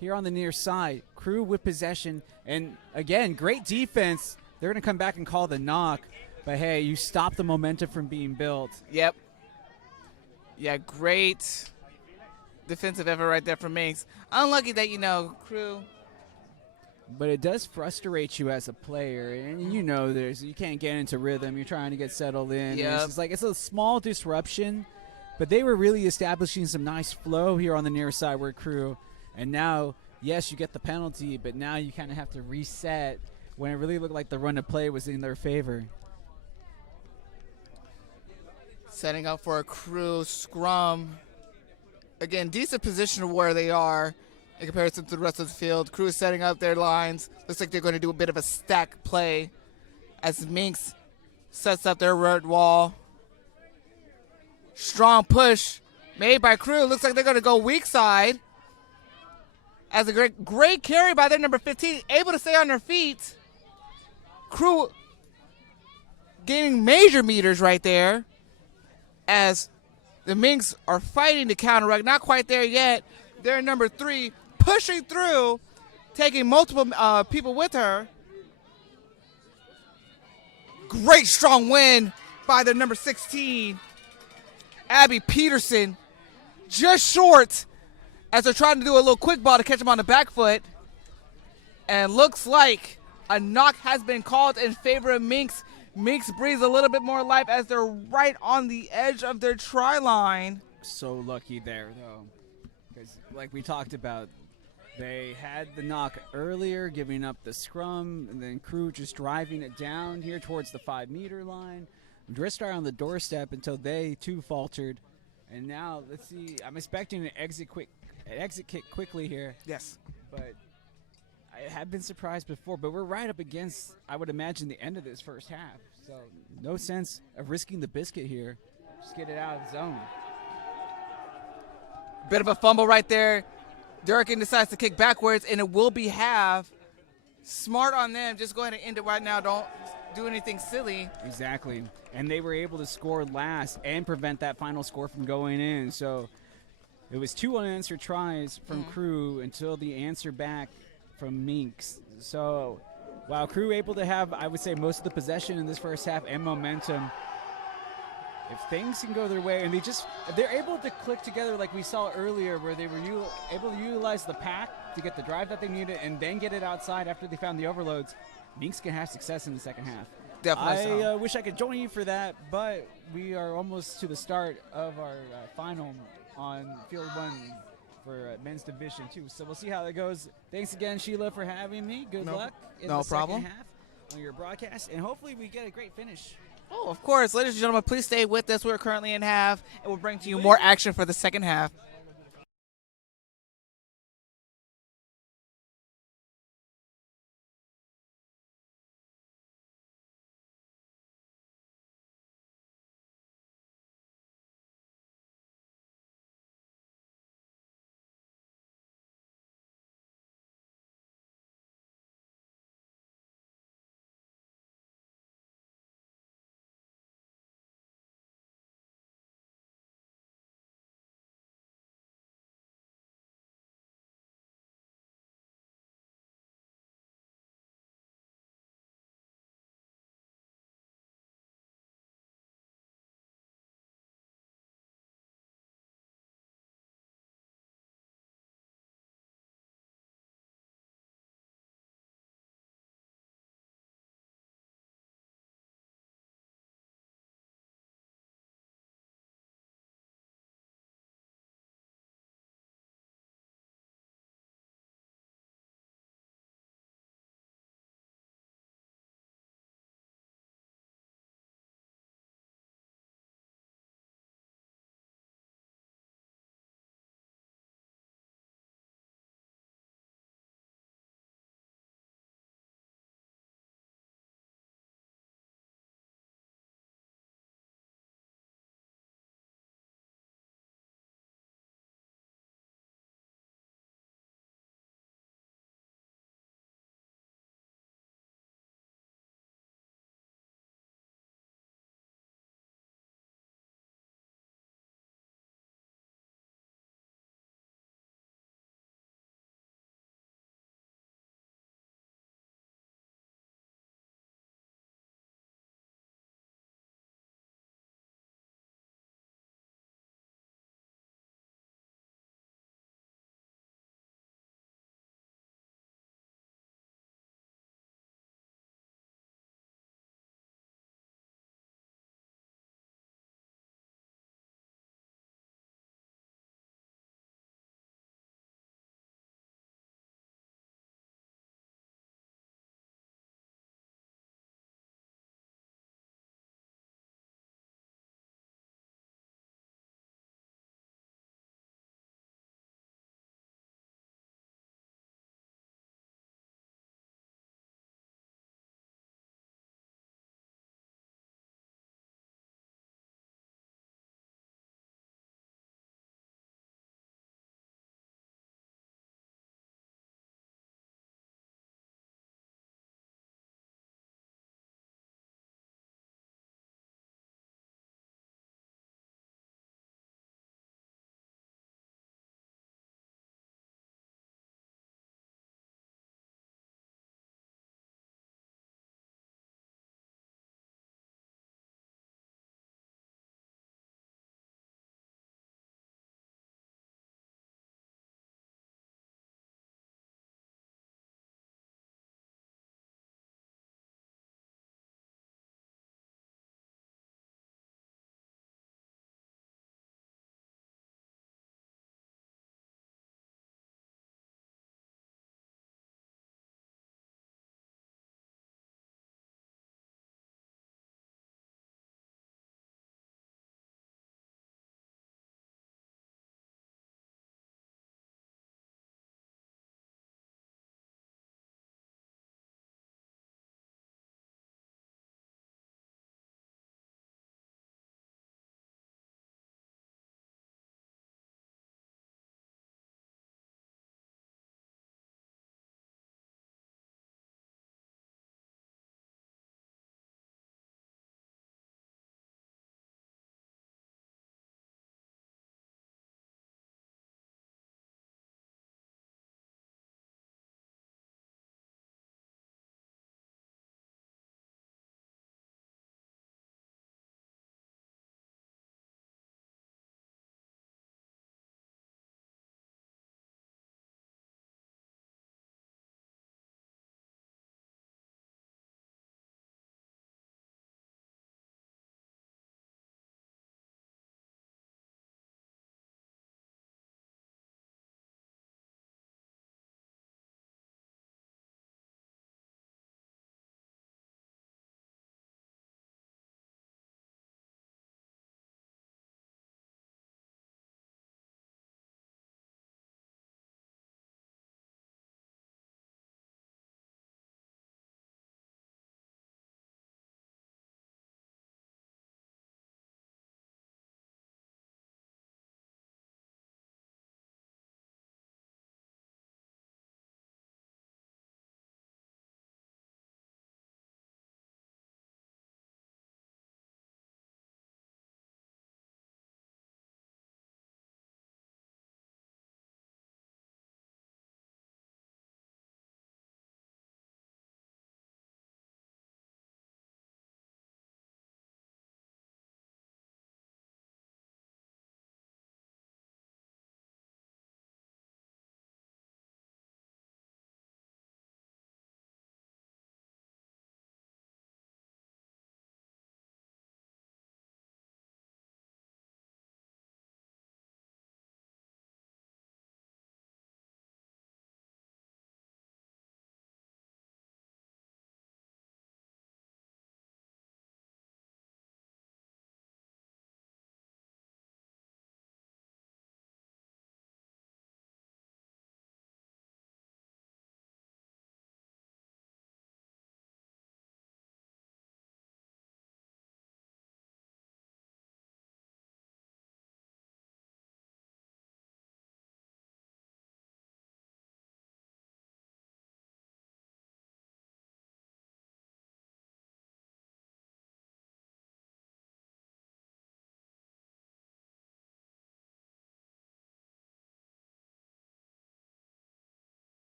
Here on the near side, Krewe with possession. And again, great defense. They're going to come back and call the knock. But hey, you stop the momentum from being built. Yep. Yeah, great defensive effort right there from Minx. Unlucky that, Krewe. But it does frustrate you as a player, and you know you can't get into rhythm. You're trying to get settled in. Yep. It's a small disruption, but they were really establishing some nice flow here on the near side where Krewe. And now, yes, you get the penalty, but now you kind of have to reset when it really looked like the run of play was in their favor. Setting up for a Krewe scrum. Again, decent position of where they are in comparison to the rest of the field. Krewe is setting up their lines. Looks like they're going to do a bit of a stack play as Minx sets up their red wall. Strong push made by Krewe. Looks like they're going to go weak side. As a great carry by their number 15, able to stay on their feet. Krewe gaining major meters right there as the Minx are fighting to counter-ruck. Not quite there yet. They're number 3, pushing through, taking multiple people with her. Great strong win by the number 16, Abby Peterson. Just short as they're trying to do a little quick ball to catch him on the back foot. And looks like a knock has been called in favor of Minx. Minx breathes a little bit more life as they're right on the edge of their try line. So lucky there, though, because like we talked about, they had the knock earlier, giving up the scrum, and then Krewe just driving it down here towards the 5-meter line. Dristar on the doorstep until they, too, faltered. And now, let's see, I'm expecting an exit kick quickly here. Yes. But I have been surprised before, but we're right up against, I would imagine, the end of this first half. So no sense of risking the biscuit here. Just get it out of the zone. Bit of a fumble right there. Durkin decides to kick backwards, and it will be half. Smart on them. Just go ahead and end it right now. Don't do anything silly. Exactly. And they were able to score last and prevent that final score from going in. So it was 2 unanswered tries from Krewe until the answer back from Minx. So while Krewe able to have, I would say, most of the possession in this first half and momentum, if things can go their way and they're able to click together like we saw earlier where they were able to utilize the pack to get the drive that they needed and then get it outside after they found the overloads, Minx can have success in the second half. Definitely. I wish I could join you for that, but we are almost to the start of our final on Field 1 for men's Division 2. So we'll see how that goes. Thanks again, Sheila, for having me. Good luck in the second half on your broadcast, and hopefully we get a great finish. Oh, of course. Ladies and gentlemen, please stay with us. We're currently in half, and we'll bring to you more action for the second half.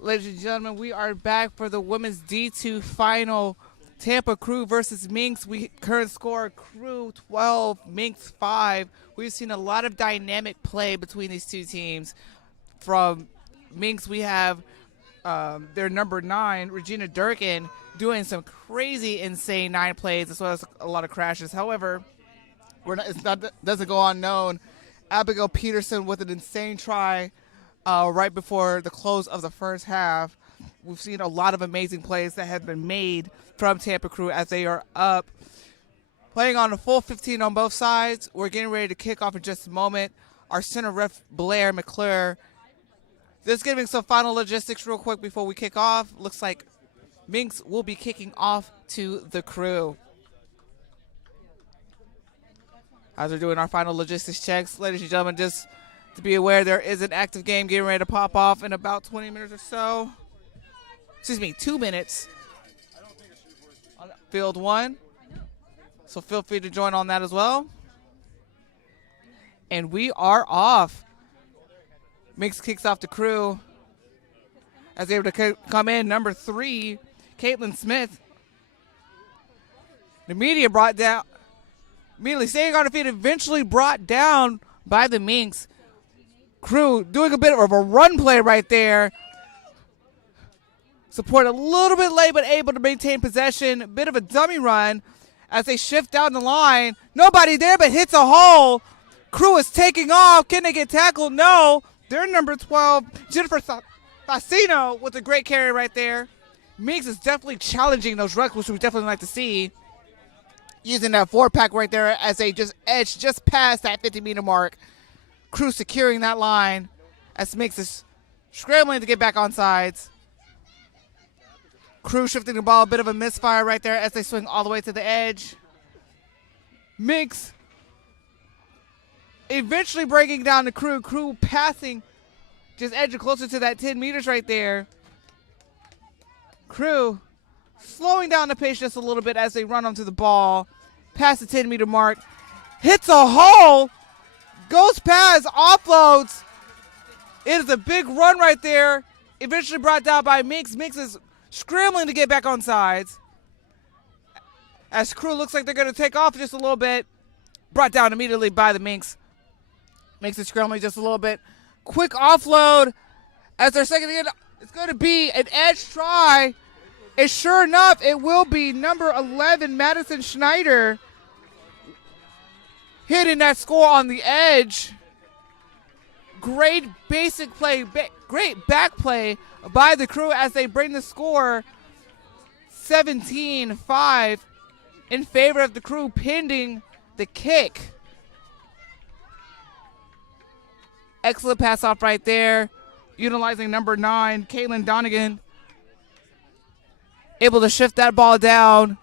Ladies and gentlemen, we are back for the women's D2 final. Tampa Krewe versus Minx. We current score Krewe 12, Minx 5. We've seen a lot of dynamic play between these two teams. From Minx, we have their number 9, Regina Durkin, doing some crazy, insane 9 plays as well as a lot of crashes. However, doesn't go unknown. Abigail Peterson with an insane try right before the close of the first half. We've seen a lot of amazing plays that have been made from Tampa Krewe as they are up. Playing on a full 15 on both sides. We're getting ready to kick off in just a moment. Our center ref, Blair McClure. Just giving some final logistics real quick before we kick off. Looks like Minx will be kicking off to the Krewe. As we're doing our final logistics checks, ladies and gentlemen, just to be aware, there is an active game getting ready to pop off in about 20 minutes or so. Excuse me, 2 minutes. On field 1. So feel free to join on that as well. And we are off. Minx kicks off the Krewe. As able to come in, number 3, Caitlin Smith. The media brought down, immediately staying on her feet, eventually brought down by the Minx. Krewe doing a bit of a run play right there. Support a little bit late, but able to maintain possession. A bit of a dummy run as they shift down the line. Nobody there, but hits a hole. Krewe is taking off. Can they get tackled? No. Their number 12, Jennifer Facino, with a great carry right there. Minx is definitely challenging those rucks, which we definitely like to see. Using that 4-pack right there as they just edge just past that 50-meter mark. Krewe securing that line as Minx is scrambling to get back on sides. Krewe shifting the ball, a bit of a misfire right there as they swing all the way to the edge. Minx eventually breaking down the Krewe. Krewe passing, just edging closer to that 10 meters right there. Krewe slowing down the pace just a little bit as they run onto the ball. Past the 10-meter mark. Hits a hole. Goes past, offloads. It is a big run right there. Eventually brought down by Minx. Minx is scrambling to get back on sides. As Krewe looks like they're going to take off just a little bit. Brought down immediately by the Minx. Minx is scrambling just a little bit. Quick offload. As their second again, it's going to be an edge try. And sure enough, it will be number 11, Madison Schneider, hitting that score on the edge. Great basic play, great back play by the Krewe as they bring the score 17-5 in favor of the Krewe, pending the kick. Excellent pass off right there, utilizing number 9, Caitlin Donegan. Able to shift that ball down,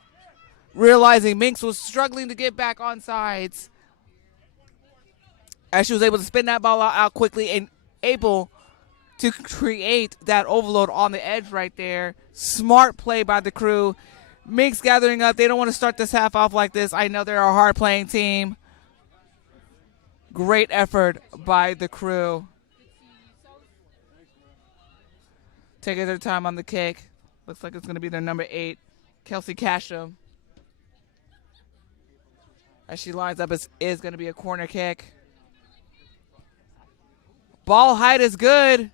realizing Minx was struggling to get back on sides. As she was able to spin that ball out quickly and able to create that overload on the edge right there. Smart play by the Krewe. Minx gathering up. They don't want to start this half off like this. I know they're a hard-playing team. Great effort by the Krewe. Taking their time on the kick. Looks like it's going to be their number 8, Kelsey Casham. As she lines up, is going to be a corner kick. Ball height is good,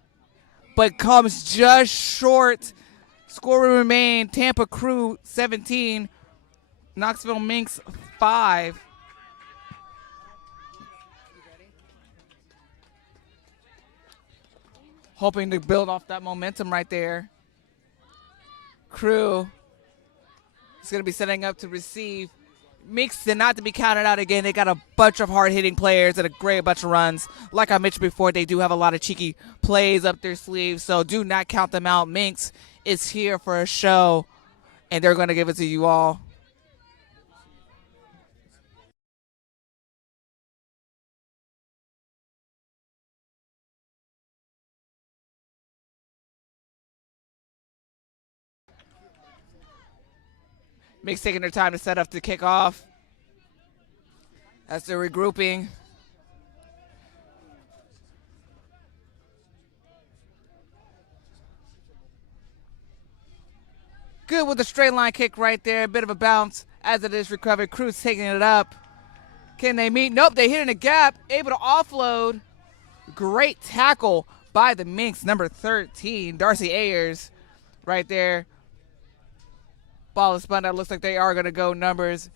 but comes just short. Score will remain Tampa Krewe 17, Knoxville Minx 5. Hoping to build off that momentum right there. Krewe is going to be setting up to receive. Minx did not to be counted out again. They got a bunch of hard-hitting players and a great bunch of runs. Like I mentioned before, they do have a lot of cheeky plays up their sleeves, so do not count them out. Minx is here for a show, and they're going to give it to you all. Minx taking their time to set up the kickoff as they're regrouping. Good with the straight line kick right there. A bit of a bounce as it is recovered. Krewe's taking it up. Can they meet? Nope, they hit in a gap. Able to offload. Great tackle by the Minx, number 13, Darcy Ayers, right there. Ball is spun out. Looks like they are going to go numbers.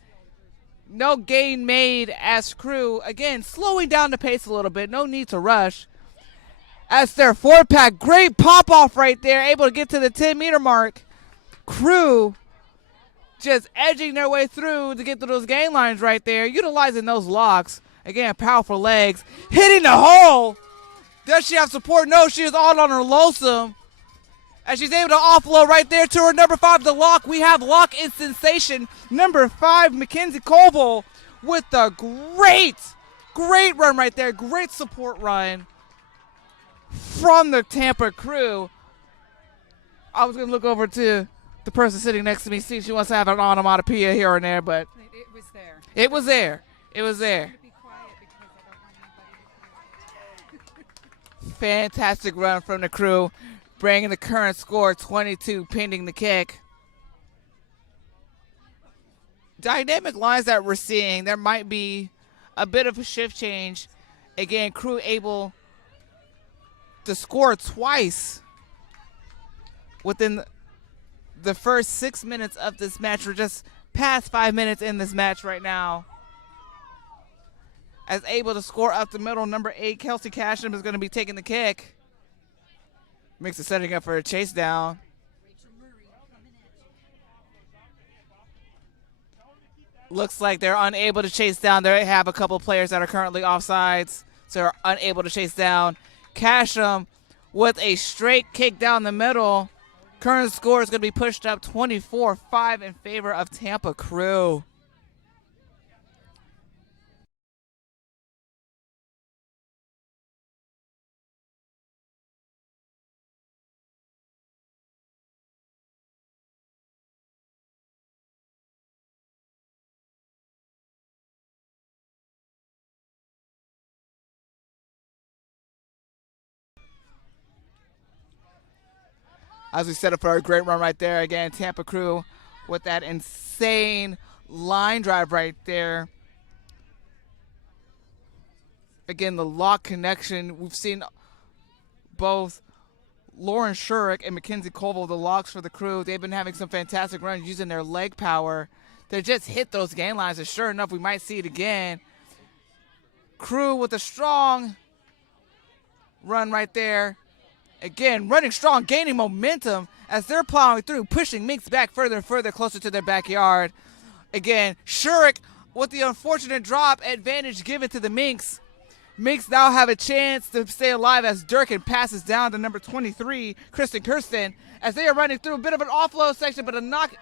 No gain made as Krewe, again, slowing down the pace a little bit. No need to rush. As their 4-pack, great pop-off right there. Able to get to the 10-meter mark. Krewe just edging their way through to get to those gain lines right there, utilizing those locks. Again, powerful legs. Hitting the hole. Does she have support? No, she is all on her lonesome. As she's able to offload right there to her number 5, the lock. We have lock in sensation. Number 5, Mackenzie Koval with a great run right there. Great support run from the Tampa Krewe. I was going to look over to the person sitting next to me, see if she wants to have an onomatopoeia here and there, but It was there. it was there. It was there. Be quiet because I don't want anybody to. Fantastic run from the Krewe, bringing the current score 22, pending the kick. Dynamic lines that we're seeing, there might be a bit of a shift change. Again, Krewe able to score twice within the first 6 minutes of this match. We're just past 5 minutes in this match right now. As able to score up the middle, number 8, Kelsey Casham is going to be taking the kick. Minx is setting up for a chase down. Looks like they're unable to chase down. They have a couple players that are currently offsides, so they're unable to chase down. Casham with a straight kick down the middle. Current score is going to be pushed up 24-5 in favor of Tampa Krewe. As we set up for a great run right there. Again, Tampa Krewe with that insane line drive right there. Again, the lock connection. We've seen both Lauren Shurik and Mackenzie Koval, the locks for the Krewe. They've been having some fantastic runs using their leg power to just hit those gain lines. And sure enough, we might see it again. Krewe with a strong run right there. Again, running strong, gaining momentum as they're plowing through, pushing Minx back further and further closer to their backyard. Again, Shurik with the unfortunate drop, advantage given to the Minx. Minx now have a chance to stay alive as Durkin passes down to number 23, Kristen Kirsten, as they are running through a bit of an offload section, but a knock.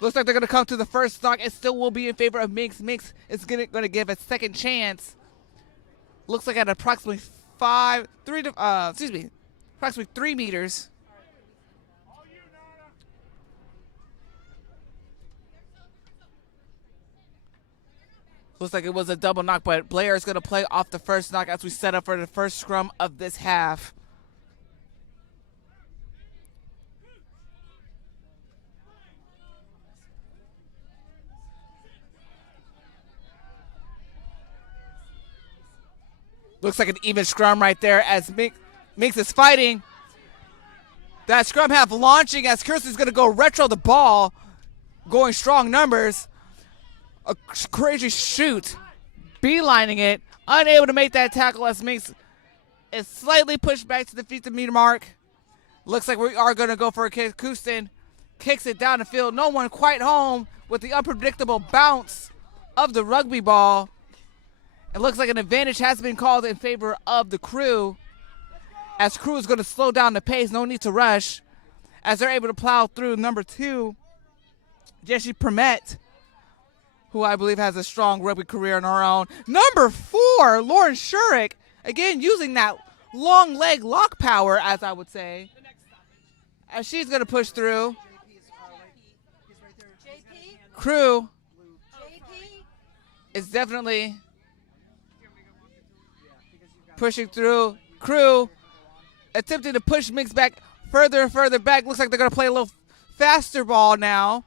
Looks like they're going to come to the first knock. It still will be in favor of Minx. Minx is going to give a second chance. Looks like at approximately approximately 3 meters. Looks like it was a double knock, but Blair is going to play off the first knock as we set up for the first scrum of this half. Looks like an even scrum right there as Minx is fighting. That scrum half launching as Kirsten's going to go retro the ball, going strong numbers. A crazy shoot, beelining it, unable to make that tackle as Minx is slightly pushed back to the 50-meter mark. Looks like we are going to go for a kick. Kirsten kicks it down the field. No one quite home with the unpredictable bounce of the rugby ball. It looks like an advantage has been called in favor of the Krewe, as Krewe is going to slow down the pace. No need to rush as they're able to plow through number 2, Jessie Permet, who I believe has a strong rugby career in her own. Number 4, Lauren Shurik, again using that long leg lock power, as I would say, as she's going to push through. Krewe is definitely pushing through. Krewe attempting to push Minx back further and further back. Looks like they're going to play a little faster ball now,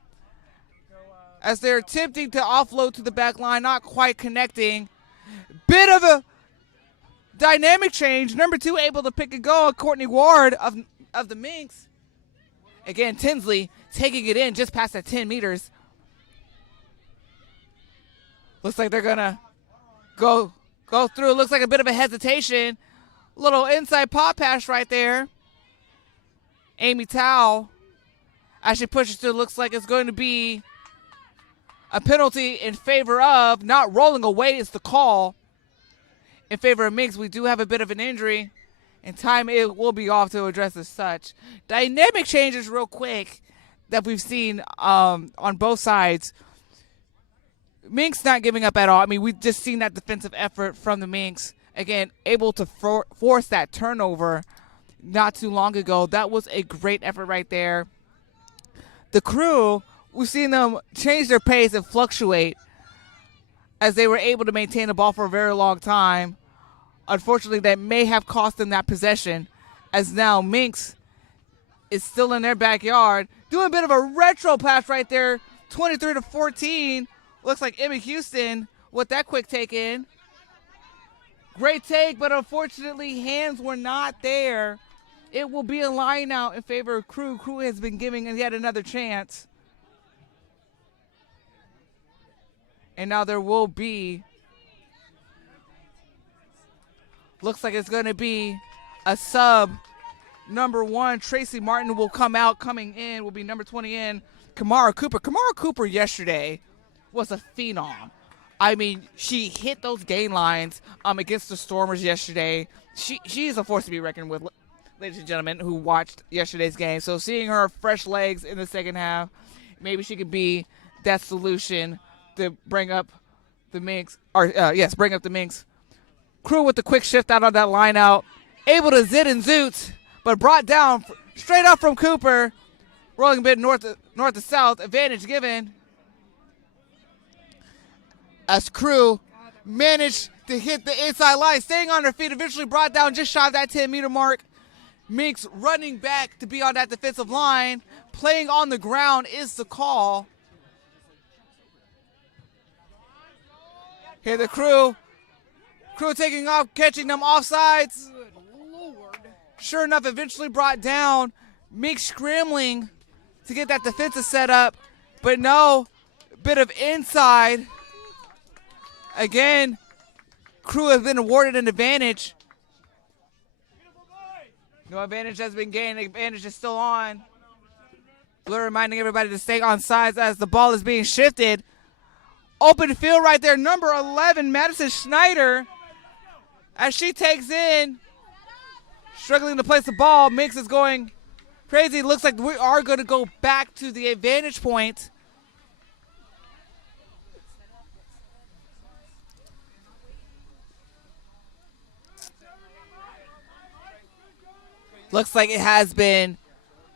as they're attempting to offload to the back line, not quite connecting. Bit of a dynamic change. Number 2 able to pick and go. Courtney Ward of the Minx. Again, Tinsley taking it in just past that 10 meters. Looks like they're going to go through. Looks like a bit of a hesitation. Little inside pop pass right there. Amy Tao, as she pushes through, looks like it's going to be a penalty in favor of, not rolling away is the call in favor of Minx. We do have a bit of an injury, and time it will be off to address as such. Dynamic changes real quick that we've seen on both sides. Minx not giving up at all. I mean, we've just seen that defensive effort from the Minx. Again, able to force that turnover not too long ago. That was a great effort right there. The Krewe, we've seen them change their pace and fluctuate as they were able to maintain the ball for a very long time. Unfortunately, that may have cost them that possession, as now Minx is still in their backyard. Doing a bit of a retro pass right there, 23-14. Looks like Emmy Houston with that quick take in. Great take, but unfortunately hands were not there. It will be a line out in favor of Krewe. Krewe has been giving yet another chance. And now there will be, looks like it's going to be a sub. Number 1, Tracy Martin will come out. Coming in will be number 20 in, Kamara Cooper. Kamara Cooper yesterday was a phenom. I mean, she hit those gain lines against the Stormers yesterday. She's a force to be reckoned with, ladies and gentlemen, who watched yesterday's game. So seeing her fresh legs in the second half, maybe she could be that solution to bring up the Minx. Bring up the Minx. Krewe with the quick shift out on that line out. Able to zit and zoot, but brought down straight up from Cooper. Rolling a bit north to south. Advantage given, as Krewe managed to hit the inside line, staying on her feet, eventually brought down just shy of that 10-meter mark. Minx running back to be on that defensive line. Playing on the ground is the call. Here the Krewe taking off, catching them offsides. Sure enough, eventually brought down. Minx scrambling to get that defensive set up, but no, bit of inside. Again, Krewe has been awarded an advantage. No advantage has been gained. Advantage is still on. Blur reminding everybody to stay on sides as the ball is being shifted. Open field right there. Number 11, Madison Schneider, as she takes in, struggling to place the ball. Minx is going crazy. Looks like we are going to go back to the advantage point. Looks like it has been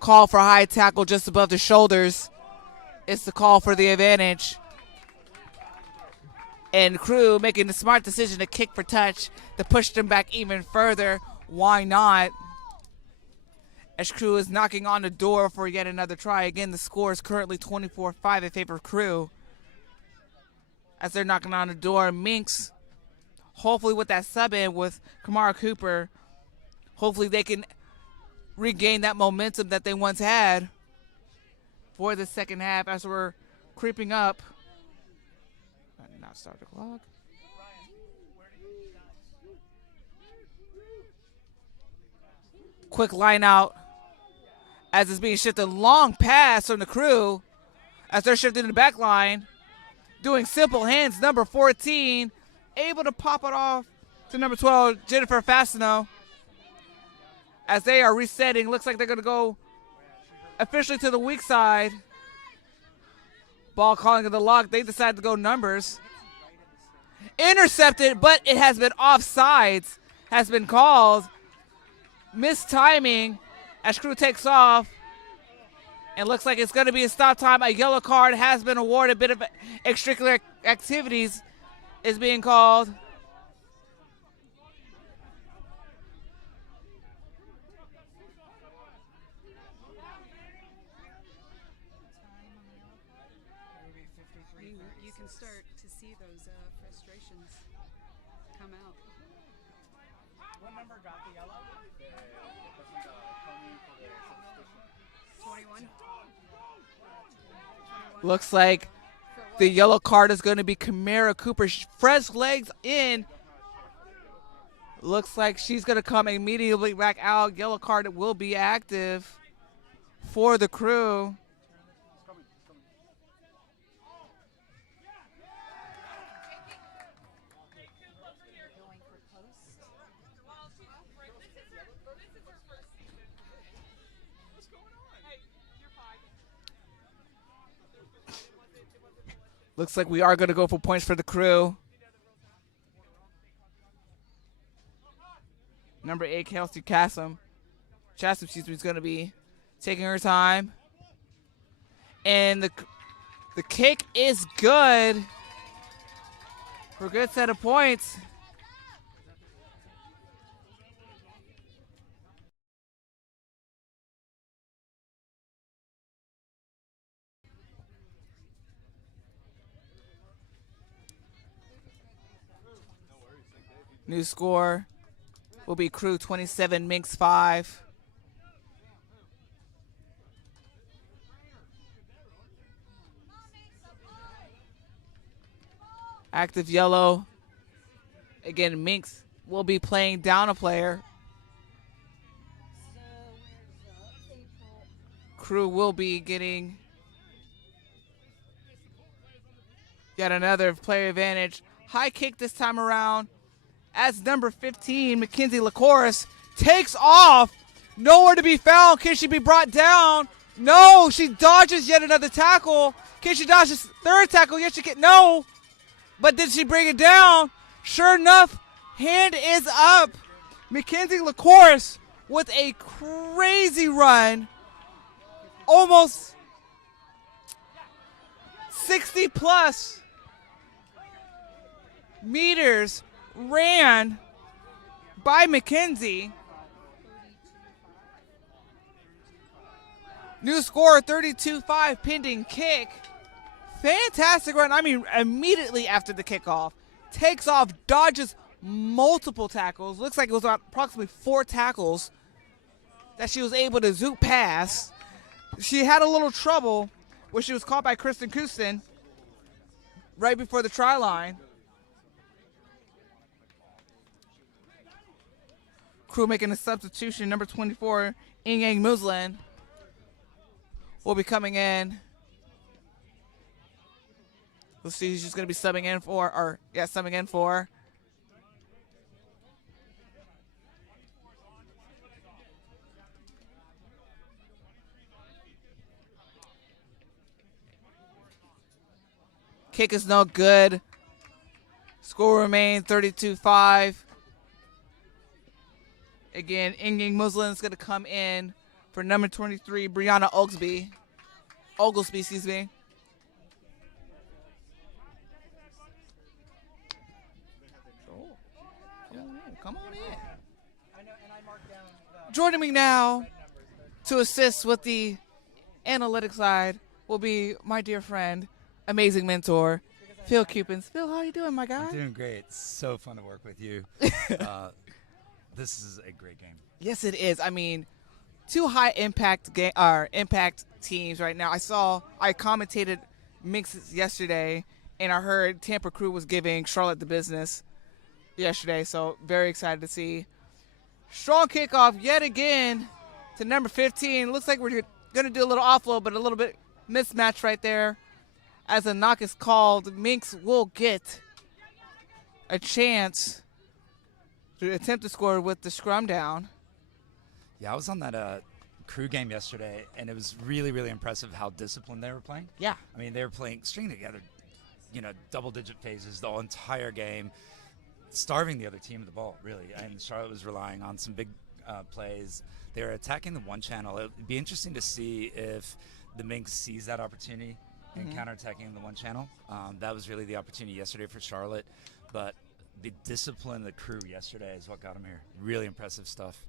called for high tackle just above the shoulders. It's the call for the advantage. And Krewe making the smart decision to kick for touch to push them back even further. Why not? As Krewe is knocking on the door for yet another try. Again, the score is currently 24-5 in favor of Krewe. As they're knocking on the door, Minx, hopefully with that sub in with Kamara Cooper, hopefully they can regain that momentum that they once had for the second half as we're creeping up. Not start the clock. Quick line out as it's being shifted. Long pass from the Krewe as they're shifting to the back line. Doing simple hands, number 14. Able to pop it off to number 12, Jennifer Fastenau. As they are resetting, looks like they're going to go officially to the weak side. Ball calling of the lock. They decide to go numbers. Intercepted, but it has been offsides. Has been called. Missed timing as Krewe takes off. And looks like it's going to be a stop time. A yellow card has been awarded. A bit of extracurricular activities is being called. can start to see those frustrations come out. What number got the yellow? 21. Looks like the yellow card is going to be Kamara Cooper. Fresh legs in. Looks like she's going to come immediately back out. Yellow card will be active for the Krewe. Looks like we are going to go for points for the Krewe. Number 8, Kelsey Chatham, is going to be taking her time. And the kick is good for a good set of points. New score will be Krewe 27, Minx 5. Active yellow. Again, Minx will be playing down a player. Krewe will be getting yet another player advantage. High kick this time around as number 15, Mackenzie LaCourse, takes off. Nowhere to be found. Can she be brought down? No, she dodges yet another tackle. Can she dodge this third tackle? Yes, she can. No. But did she bring it down? Sure enough, hand is up. Mackenzie LaCourse with a crazy run. Almost 60 plus meters ran by Mackenzie. New score 32-5 pending kick. Fantastic run. I mean, immediately after the kickoff, takes off, dodges multiple tackles. Looks like it was approximately 4 tackles that she was able to zoom past. She had a little trouble when she was caught by Kristen Kustin right before the try line. Krewe making a substitution. Number 24, Ingang Muslin, will be coming in. Let's see who she's going to be subbing in for. Subbing in for. Kick is no good. Score remains 32-5. Again, Ingang Muslin is going to come in for number 23, Brianna Oglesby. Excuse me. Come on in. Joining me now to assist with the analytics side will be my dear friend, amazing mentor, Phil Cupins. Phil, how you doing, my guy? I'm doing great. It's so fun to work with you. This is a great game. Yes, it is. I mean, 2 high impact impact teams right now. I commentated Minx yesterday, and I heard Tampa Krewe was giving Charlotte the business yesterday, so very excited to see. Strong kickoff yet again to number 15. Looks like we're going to do a little offload, but a little bit mismatch right there. As a knock is called, Minx will get a chance to attempt to score with the scrum down. Yeah, I was on that Krewe game yesterday, and it was really, really impressive how disciplined they were playing. Yeah. I mean, they were stringing together, double-digit phases the whole entire game, starving the other team of the ball, really. And Charlotte was relying on some big plays. They were attacking the one channel. It would be interesting to see if the Minx sees that opportunity and counterattacking the one channel. That was really the opportunity yesterday for Charlotte. But the discipline of the Krewe yesterday is what got them here. Really impressive stuff.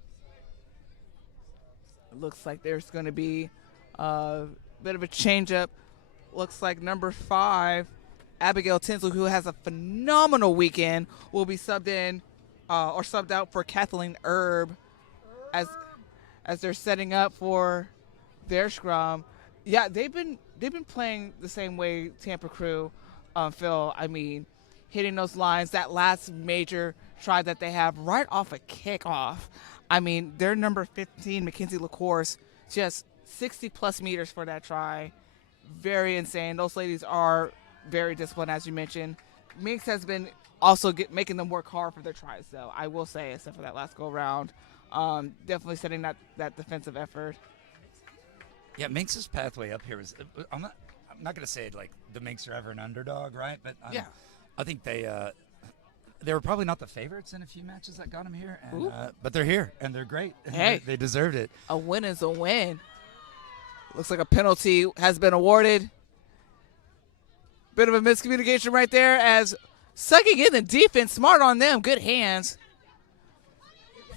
It looks like there's going to be a bit of a change-up. Looks like number 5, Abigail Tinsley, who has a phenomenal weekend, will be subbed out for Kathleen Erb as they're setting up for their scrum. Yeah, they've been playing the same way Tampa Krewe, Phil. I mean, hitting those lines. That last major try that they have right off a kickoff. I mean, their number 15, Mackenzie LaCourse, just 60-plus meters for that try. Very insane. Those ladies are very disciplined, as you mentioned. Minx has been also making them work hard for their tries, though, I will say, except for that last go-round. Definitely setting that defensive effort. Yeah, Minx's pathway up here was. I'm not going to say like the Minx are ever an underdog, right? But Yeah. I think they were probably not the favorites in a few matches that got them here, and, but they're here and they're great. Hey. They deserved it. A win is a win. Looks like a penalty has been awarded. Bit of a miscommunication right there as sucking in the defense. Smart on them. Good hands.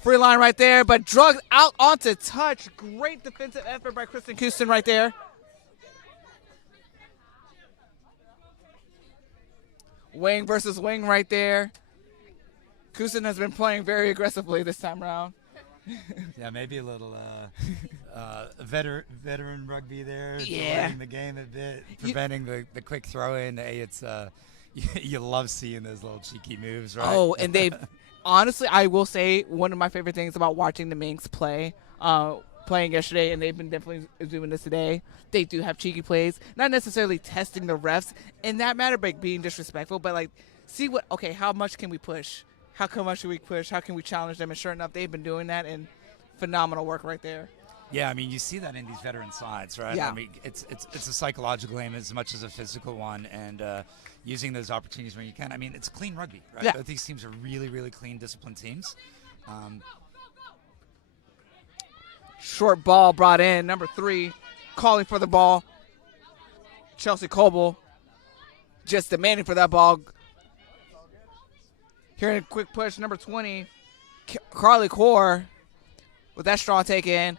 Free line right there, but drugged out onto touch. Great defensive effort by Kristen Houston right there. Wing versus wing right there. Houston has been playing very aggressively this time around. Yeah, maybe a little veteran rugby there. Yeah. Delaying the game a bit, preventing the quick throw in. Hey, it's you love seeing those little cheeky moves, right? Oh, and they've honestly, I will say one of my favorite things about watching the Minx play, playing yesterday, and they've been definitely doing this today. They do have cheeky plays, not necessarily testing the refs in that matter, but being disrespectful. But like, see how much can we push? How much can we push? How can we challenge them? And sure enough, they've been doing that, and phenomenal work right there. Yeah, I mean, you see that in these veteran sides, right? Yeah. I mean, it's a psychological game as much as a physical one, and using those opportunities when you can. I mean, it's clean rugby, right? Yeah. Both these teams are really, really clean, disciplined teams. Short ball brought in, number 3, calling for the ball. Chelsea Coble just demanding for that ball. Hearing a quick push, number 20, Carly Core with that strong take in.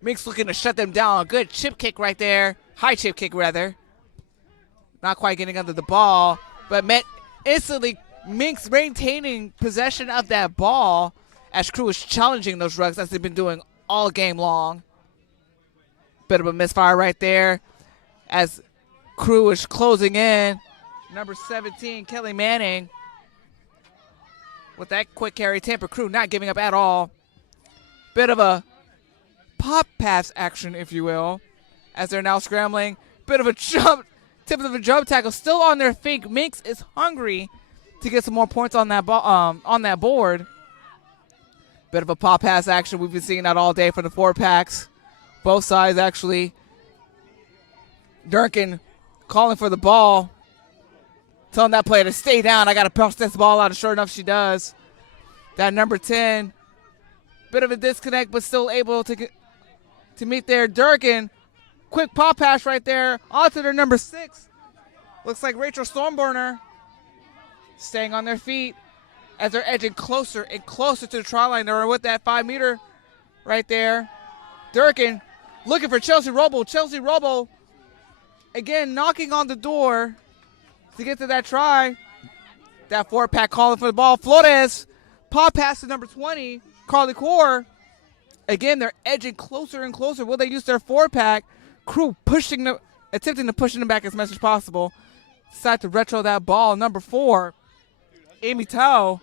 Minx looking to shut them down. Good chip kick right there. High chip kick, rather. Not quite getting under the ball, but instantly Minx maintaining possession of that ball as Krewe is challenging those rugs as they've been doing all game long. Bit of a misfire right there as Krewe is closing in. Number 17, Kelly Manning. With that quick carry, Tampa Krewe not giving up at all. Bit of a pop pass action, if you will, as they're now scrambling. Bit of a jump, tip of a jump tackle, still on their feet. Minx is hungry to get some more points on that on that board. Bit of a pop pass action. We've been seeing that all day for the 4-packs. Both sides actually. Durkin calling for the ball. Telling that player to stay down. I got to pass this ball out, and sure enough, she does. That number 10, bit of a disconnect, but still able to meet there. Durkin, quick pop pass right there onto their number 6. Looks like Rachel Stormburner staying on their feet as they're edging closer and closer to the try line. They're with that 5-meter right there. Durkin looking for Chelsea Robo. Chelsea Robo again knocking on the door to get to that try. That 4-pack calling for the ball. Flores, pop pass to number 20, Carly Core. Again, they're edging closer and closer. Will they use their 4-pack? Krewe attempting to push them back as much as possible. Decide to retro that ball. Number 4, Amy Tao.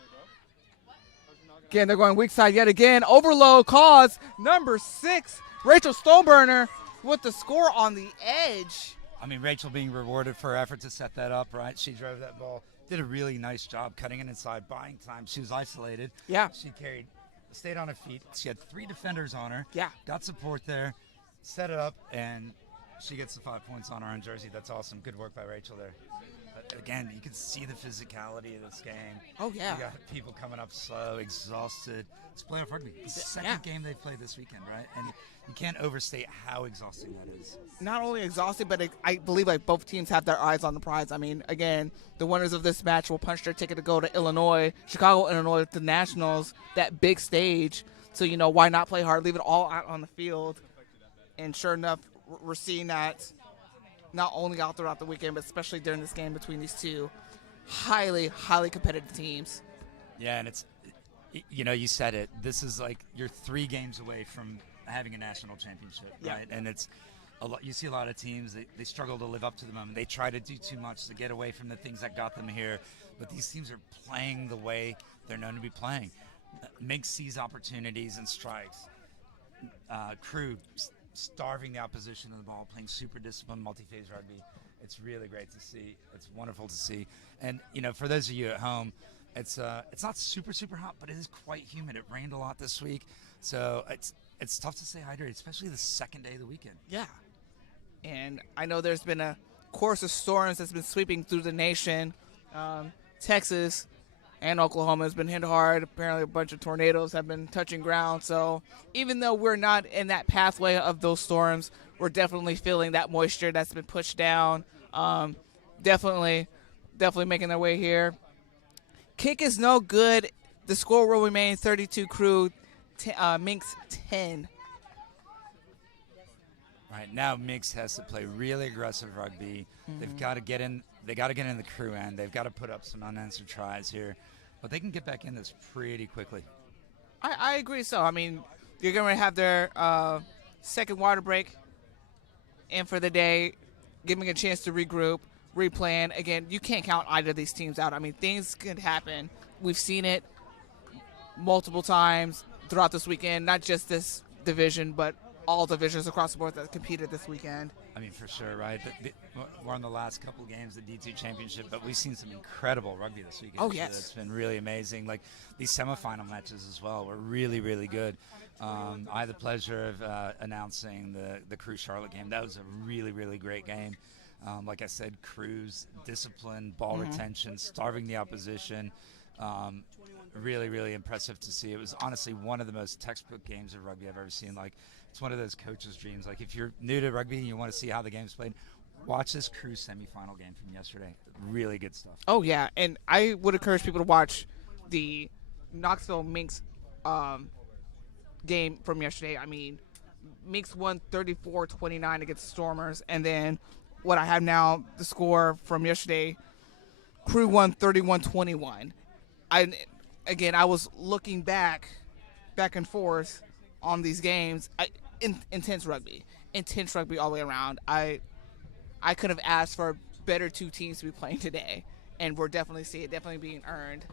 Again, they're going weak side yet again. Overload cause. Number 6, Rachel Stoneburner with the score on the edge. I mean, Rachel being rewarded for her effort to set that up, right? She drove that ball, did a really nice job cutting it inside, buying time. She was isolated. Yeah. She stayed on her feet. She had 3 defenders on her. Yeah. Got support there, set it up, and she gets the 5 points on her own jersey. That's awesome. Good work by Rachel there. But again, you can see the physicality of this game. Oh, yeah. You got people coming up slow, exhausted. It's playoff rugby. It's the second game they've played this weekend, right? And you can't overstate how exhausting that is. Not only exhausted, but I believe like both teams have their eyes on the prize. I mean, again, the winners of this match will punch their ticket to go to Chicago, Illinois, the Nationals, that big stage. So, why not play hard? Leave it all out on the field. And sure enough, we're seeing that not only all throughout the weekend, but especially during this game between these two highly competitive teams. Yeah, and it's, you said it. This is like you're 3 games away from having a national championship, Yeah. right? And it's a lot. You see a lot of teams they struggle to live up to the moment. They try to do too much to get away from the things that got them here. But these teams are playing the way they're known to be playing. Minx sees opportunities and strikes. Krewe starving the opposition of the ball, playing super disciplined multi-phase rugby. It's really great to see. It's wonderful to see. And for those of you at home, it's not super hot, but it is quite humid. It rained a lot this week, so it's tough to stay hydrated, especially the second day of the weekend. Yeah. And I know there's been a course of storms that's been sweeping through the nation. Texas and Oklahoma has been hit hard. Apparently a bunch of tornadoes have been touching ground. So even though we're not in that pathway of those storms, we're definitely feeling that moisture that's been pushed down. Definitely making their way here. Kick is no good. The score will remain 32 Krewe, Minx 10. Right now, Minx has to play really aggressive rugby. They've got to get in. They got to get in the Krewe end. They've got to put up some unanswered tries here, but they can get back in this pretty quickly. I agree. So I mean, you're going to have their second water break in for the day, giving a chance to regroup, replan. Again, you can't count either of these teams out. I mean, things could happen. We've seen it multiple times throughout this weekend, not just this division, but all divisions across the board that competed this weekend. I mean, for sure, right? We're on the last couple of games of the D2 Championship, but we've seen some incredible rugby this weekend. Oh, yes. It's been really amazing. Like, these semifinal matches as well were really good. I had the pleasure of announcing the Krewe Charlotte game. That was a really great game. Like I said, Krewe's discipline, ball retention, starving the opposition. Really impressive to see. It was honestly one of the most textbook games of rugby I've ever seen. Like, it's one of those coaches' dreams. Like, if you're new to rugby and you want to see how the game's played, watch this Krewe semifinal game from yesterday. Really good stuff. Oh, yeah, and I would encourage people to watch the Knoxville Minx game from yesterday. I mean, Minx won 34-29 against Stormers, and then what I have now, the score from yesterday, Krewe won 31-21. I was looking back and forth on these games. Intense rugby all the way around. I could have asked for better two teams to be playing today, and we're definitely seeing it definitely being earned.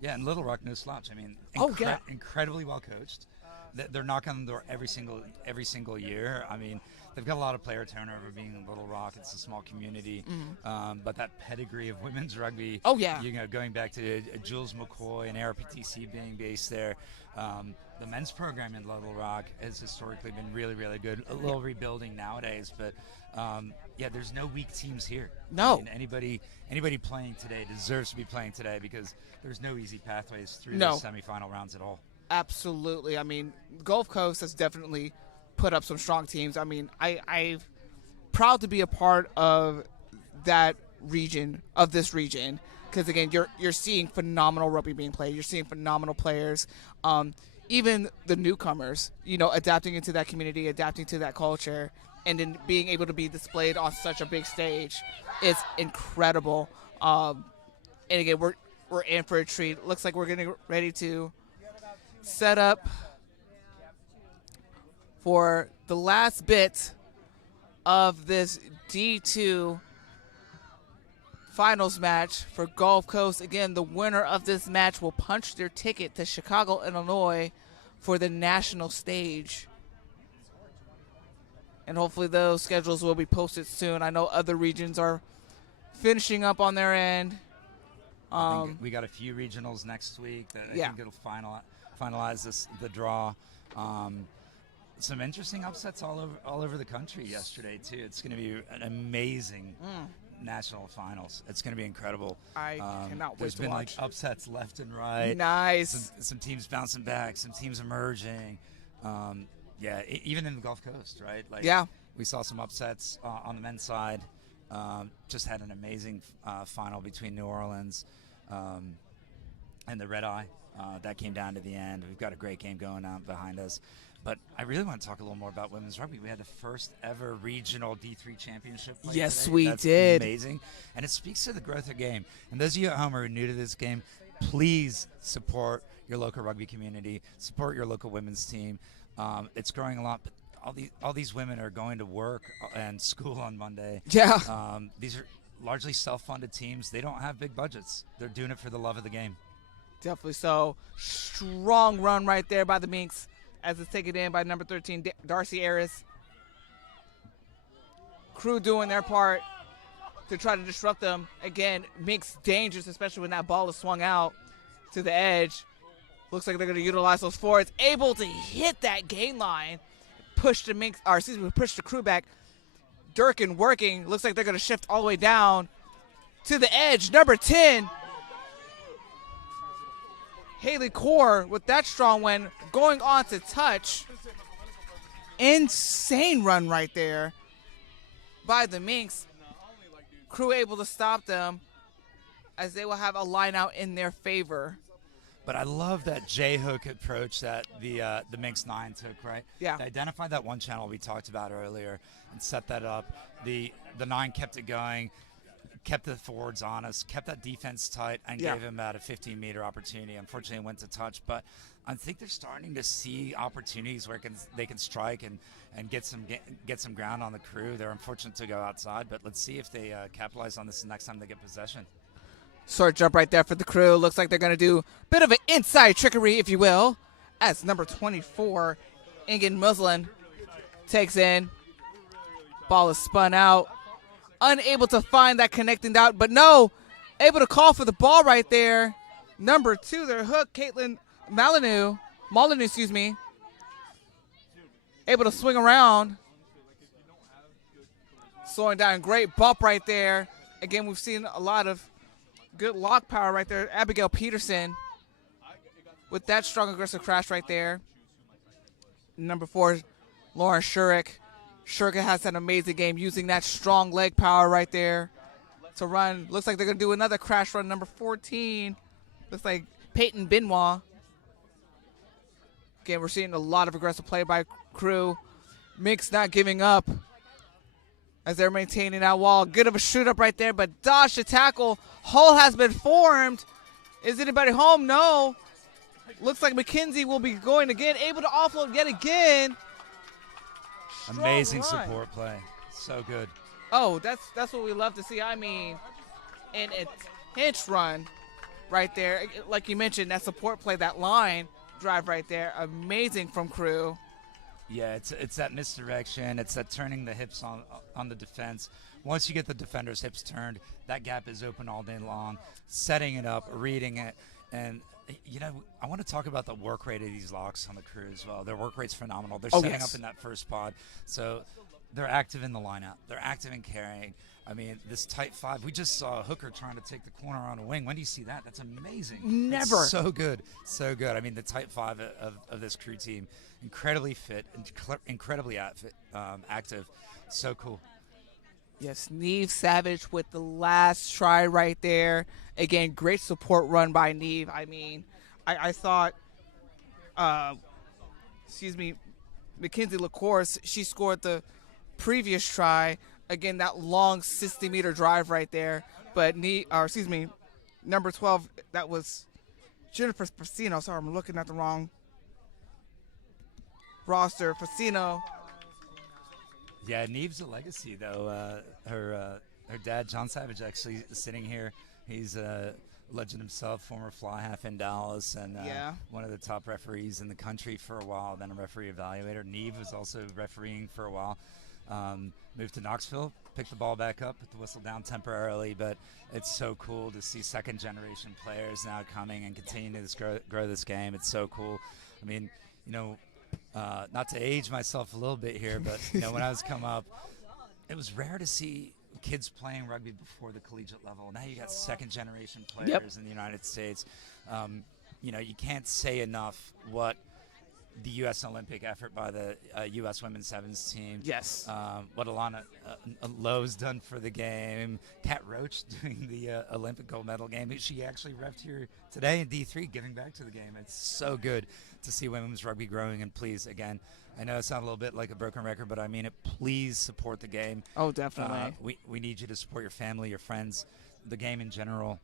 Yeah, and Little Rock, no slouch. I mean, incredibly well coached. They're knocking on the door every single year. I mean, they've got a lot of player turnover being in Little Rock. It's a small community, but that pedigree of women's rugby. Oh, yeah. Going back to Jules McCoy and ARPTC being based there. The men's program in Little Rock has historically been really good. A little rebuilding nowadays, but there's no weak teams here. No. I mean, anybody playing today deserves to be playing today because there's no easy pathways through the semifinal rounds at all. Absolutely. I mean, Gulf Coast has definitely put up some strong teams. I mean, I'm proud to be a part of that region, because again, you're seeing phenomenal rugby being played. You're seeing phenomenal players. Even the newcomers, adapting into that community, adapting to that culture, and then being able to be displayed on such a big stage is incredible. And again, we're in for a treat. Looks like we're getting ready to set up for the last bit of this D2 finals match for Gulf Coast. Again, the winner of this match will punch their ticket to Chicago, Illinois for the national stage. And hopefully those schedules will be posted soon. I know other regions are finishing up on their end. I think we got a few regionals next week that I think it'll finalize the draw. Some interesting upsets all over the country yesterday too. It's going to be an amazing national finals. It's going to be incredible. I cannot wait There's to been watch. like upsets left and right. Nice. Some teams bouncing back. Some teams emerging. Even in the Gulf Coast, right? We saw some upsets on the men's side. Just had an amazing final between New Orleans and the Red Eye. That came down to the end. We've got a great game going on behind us. But I really want to talk a little more about women's rugby. We had the first ever regional D3 championship play Yes, today. we That's did. amazing. And it speaks to the growth of the game. And those of you at home who are new to this game, please support your local rugby community, support your local women's team. It's growing a lot, but all these women are going to work and school on Monday. Yeah. These are largely self-funded teams. They don't have big budgets. They're doing it for the love of the game. Definitely so. Strong run right there by the Minx as it's taken in by number 13, Darcy Aris. Krewe doing their part to try to disrupt them. Again, Minx dangerous, especially when that ball is swung out to the edge. Looks like they're going to utilize those forwards. Able to hit that gain line. Push the push the Krewe back. Durkin working. Looks like they're going to shift all the way down to the edge. Number 10. Haley Core with that strong win, going on to touch. Insane run right there by the Minx. Krewe able to stop them as they will have a line out in their favor. But I love that J-hook approach that the Minx 9 took, right? Yeah. They identified that one channel we talked about earlier and set that up. The 9 kept it going, kept the forwards honest, kept that defense tight, and gave him about a 15-meter opportunity. Unfortunately, it went to touch, but I think they're starting to see opportunities where they can strike and get some ground on the Krewe. They're unfortunate to go outside, but let's see if they capitalize on this the next time they get possession. Short jump right there for the Krewe. Looks like they're going to do a bit of an inside trickery, if you will, as number 24, Ingen Muslin, takes in. Ball is spun out. Unable to find that connecting dot, but no, able to call for the ball right there. Number 2, their hook, Caitlin Molyneux, able to swing around. Slowing down, great bump right there. Again, we've seen a lot of good lock power right there. Abigail Peterson with that strong aggressive crash right there. Number 4, Lauren Shurik. Shurik has an amazing game using that strong leg power right there to run. Looks like they're going to do another crash run. Number 14, looks like Peyton Benoit. Again, we're seeing a lot of aggressive play by Krewe. Minx not giving up as they're maintaining that wall. Good of a shoot up right there, but dodge the tackle. Hole has been formed. Is anybody home? No. Looks like McKenzie will be going again, able to offload yet again. Amazing support play. So good. Oh, that's what we love to see. I mean, an intense run right there. Like you mentioned, that support play, that line drive right there. Amazing from Krewe. Yeah, it's that misdirection. It's that turning the hips on the defense. Once you get the defender's hips turned, that gap is open all day long. Setting it up, reading it, and I want to talk about the work rate of these locks on the Krewe as well. Their work rate's phenomenal. They're setting up in that first pod, so they're active in the lineup. They're active in carrying. I mean, this tight 5. We just saw a hooker trying to take the corner on a wing. When do you see that? That's amazing. Never. It's so good. So good. I mean, the tight 5 of this Krewe team, incredibly fit, incredibly active. So cool. Yes, Neve Savage with the last try right there. Again, great support run by Neve. I mean, I thought, Mackenzie LaCourse, she scored the previous try. Again, that long 60-meter drive right there. But number 12, that was Jennifer Facino. Sorry, I'm looking at the wrong roster. Facino. Yeah, Neve's a legacy, though. Her dad, John Savage, actually is sitting here. He's a legend himself, former fly half in Dallas, and one of the top referees in the country for a while, then a referee evaluator. Neve was also refereeing for a while. Moved to Knoxville, picked the ball back up, put the whistle down temporarily, but it's so cool to see second-generation players now coming and continuing to grow this game. It's so cool. I mean, not to age myself a little bit here, but when I was come up, it was rare to see kids playing rugby before the collegiate level. Now you got second-generation players in the United States. You can't say enough what the U.S. Olympic effort by the U.S. women's sevens team. Yes. What Alana Lowe's done for the game. Kat Roach doing the Olympic gold medal game. She actually reffed here today in D3, giving back to the game. It's so good to see women's rugby growing. And please, again, I know it sounds a little bit like a broken record, but I mean it. Please support the game. Oh, definitely. We need you to support your family, your friends, the game in general.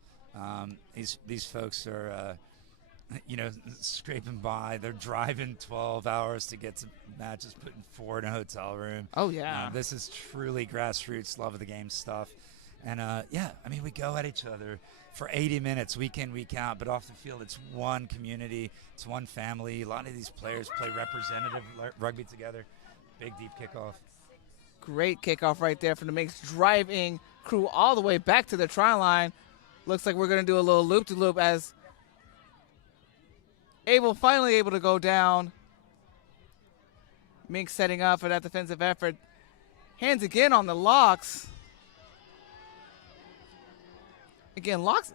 These folks are, scraping by. They're driving 12 hours to get to matches, putting 4 in a hotel room. Oh, yeah. This is truly grassroots love of the game stuff. And, we go at each other for 80 minutes, week in, week out. But off the field, it's one community. It's one family. A lot of these players play representative rugby together. Big, deep kickoff. Great kickoff right there from the Minx, driving Krewe all the way back to the try line. Looks like we're going to do a little loop-to-loop as finally able to go down. Minx setting up for that defensive effort. Hands again on the locks. Again, locks,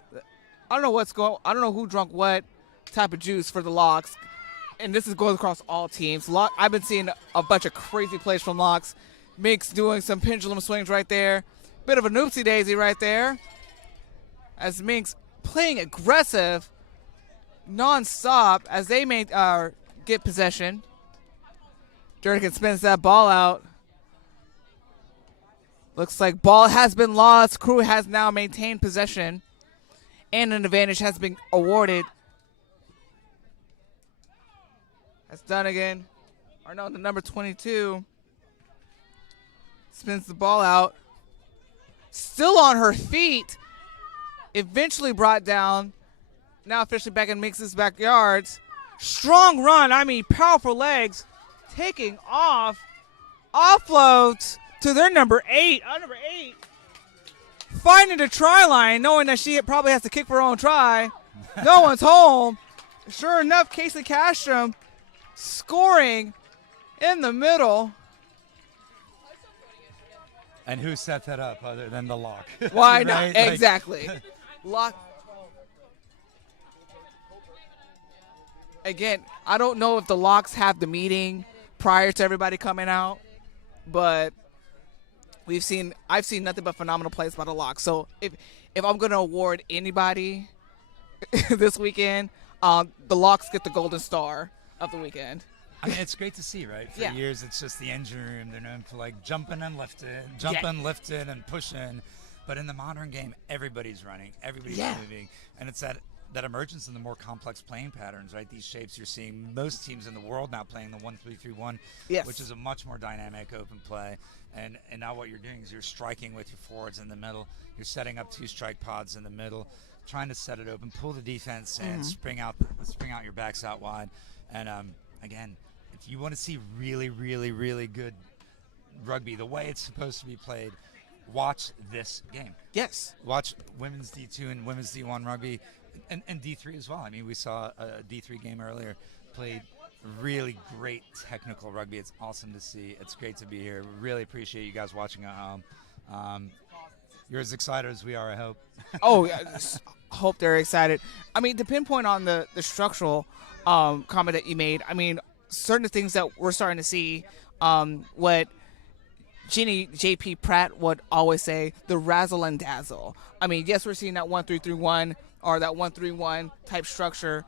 I don't know who drunk what type of juice for the locks. And this goes across all teams. I've been seeing a bunch of crazy plays from locks. Minx doing some pendulum swings right there. Bit of a noopsie daisy right there. As Minx playing aggressive non-stop as they may get possession. Jernigan spins that ball out. Looks like ball has been lost. Krewe has now maintained possession. And an advantage has been awarded. That's Dunnigan. Or no, the number 22. Spins the ball out. Still on her feet. Eventually brought down. Now officially back in Minx's backyards. Strong run. Powerful legs. Taking off. Offloads to their number 8. Number 8. Finding the try line, knowing that she probably has to kick for her own try. No one's home. Sure enough, Casey Castrom scoring in the middle. And who set that up other than the lock? Why Right? not? Exactly. Lock. Again, I don't know if the locks have the meeting prior to everybody coming out, but I've seen nothing but phenomenal plays by the locks. So if I'm going to award anybody this weekend, the locks get the golden star of the weekend. It's great to see, right? For Yeah. years, it's just the engine room. They're known for jumping and lifting, lifting and pushing. But in the modern game, everybody's running, everybody's moving, and it's that emergence in the more complex playing patterns, right? These shapes you're seeing most teams in the world now playing the 1-3-3-1, Yes. which is a much more dynamic open play. And now what you're doing is you're striking with your forwards in the middle. You're setting up 2 strike pods in the middle, trying to set it open, pull the defense in, spring out your backs out wide. And again, if you want to see really, really, really good rugby, the way it's supposed to be played, watch this game. Yes. Watch women's D2 and women's D1 rugby and D3 as well. We saw a D3 game earlier, played really great technical rugby. It's awesome to see. It's great to be here. Really appreciate you guys watching at home. You're as excited as we are, I hope. Oh, yeah, hope they're excited. To pinpoint on the structural comment that you made, certain things that we're starting to see, what Ginny J.P. Pratt would always say, the razzle and dazzle. Yes, we're seeing that 1-3-3-1 or that 1-3-1 type structure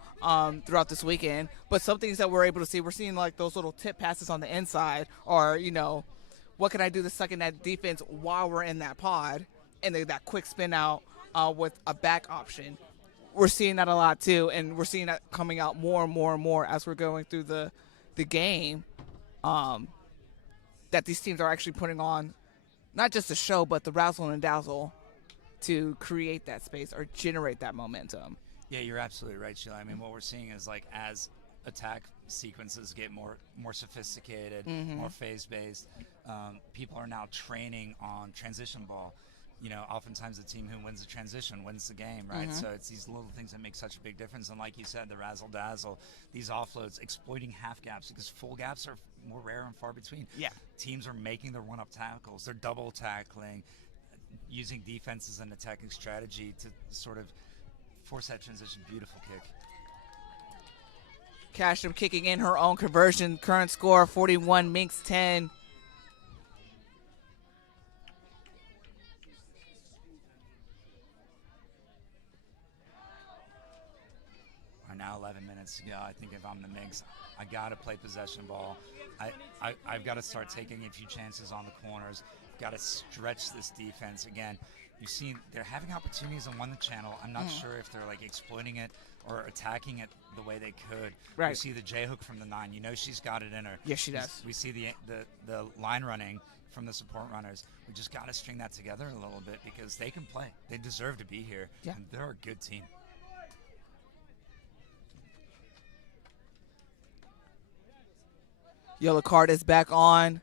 throughout this weekend, but some things that we're able to see, we're seeing those little tip passes on the inside, or what can I do to suck in that defense while we're in that pod, and that quick spin out with a back option. We're seeing that a lot too, and we're seeing that coming out more and more and more as we're going through the game. That these teams are actually putting on not just a show, but the razzle and dazzle to create that space or generate that momentum. Yeah, you're absolutely right, Sheila. What we're seeing is as attack sequences get more sophisticated, more phase-based, people are now training on transition ball. Oftentimes the team who wins the transition wins the game, right? So it's these little things that make such a big difference. And like you said, the razzle-dazzle, these offloads, exploiting half gaps, because full gaps are more rare and far between. Yeah. Teams are making their one-up tackles. They're double tackling, using defense as an attacking strategy to sort of force that transition. Beautiful kick. Casham kicking in her own conversion. Current score 41, Minx 10. Now 11 minutes to go. I think if I'm the Minx, I got to play possession ball. I've got to start taking a few chances on the corners. Got to stretch this defense. Again, you've seen they're having opportunities on one channel. I'm not sure if they're like exploiting it or attacking it the way they could. Right. We see the J hook from the 9. You know she's got it in her. Yes, she does. We see the line running from the support runners. We just got to string that together a little bit because they can play. They deserve to be here. Yeah. And they're a good team. Yellow card is back on.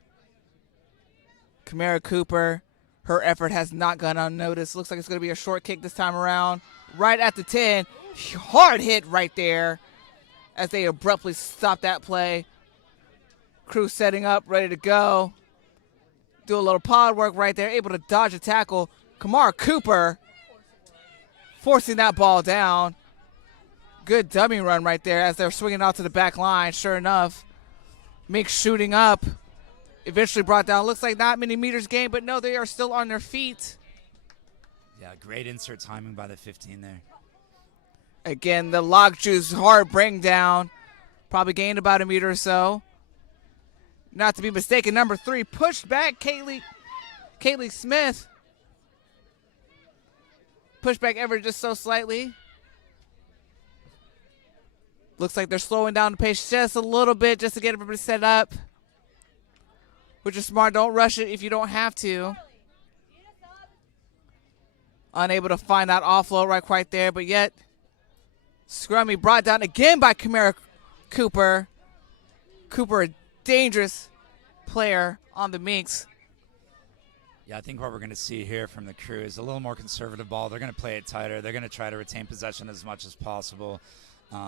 Kamara Cooper, her effort has not gone unnoticed. Looks like it's going to be a short kick this time around. Right at the 10. Hard hit right there as they abruptly stop that play. Krewe setting up, ready to go. Do a little pod work right there, able to dodge a tackle. Kamara Cooper forcing that ball down. Good dummy run right there as they're swinging out to the back line. Sure enough, Minx shooting up, eventually brought down. Looks like not many meters gained, but no, they are still on their feet. Yeah, great insert timing by the 15 there. Again, the lock juice hard bring down. Probably gained about a meter or so. Not to be mistaken, number 3 pushed back Kaylee Smith. Pushed back ever just so slightly. Looks like they're slowing down the pace just a little bit just to get everybody set up. Which is smart. Don't rush it if you don't have to. Unable to find that offload right quite there, but yet Scrummy brought down again by Kamara Cooper. Cooper, a dangerous player on the Minx. Yeah, I think what we're going to see here from the Krewe is a little more conservative ball. They're going to play it tighter. They're going to try to retain possession as much as possible.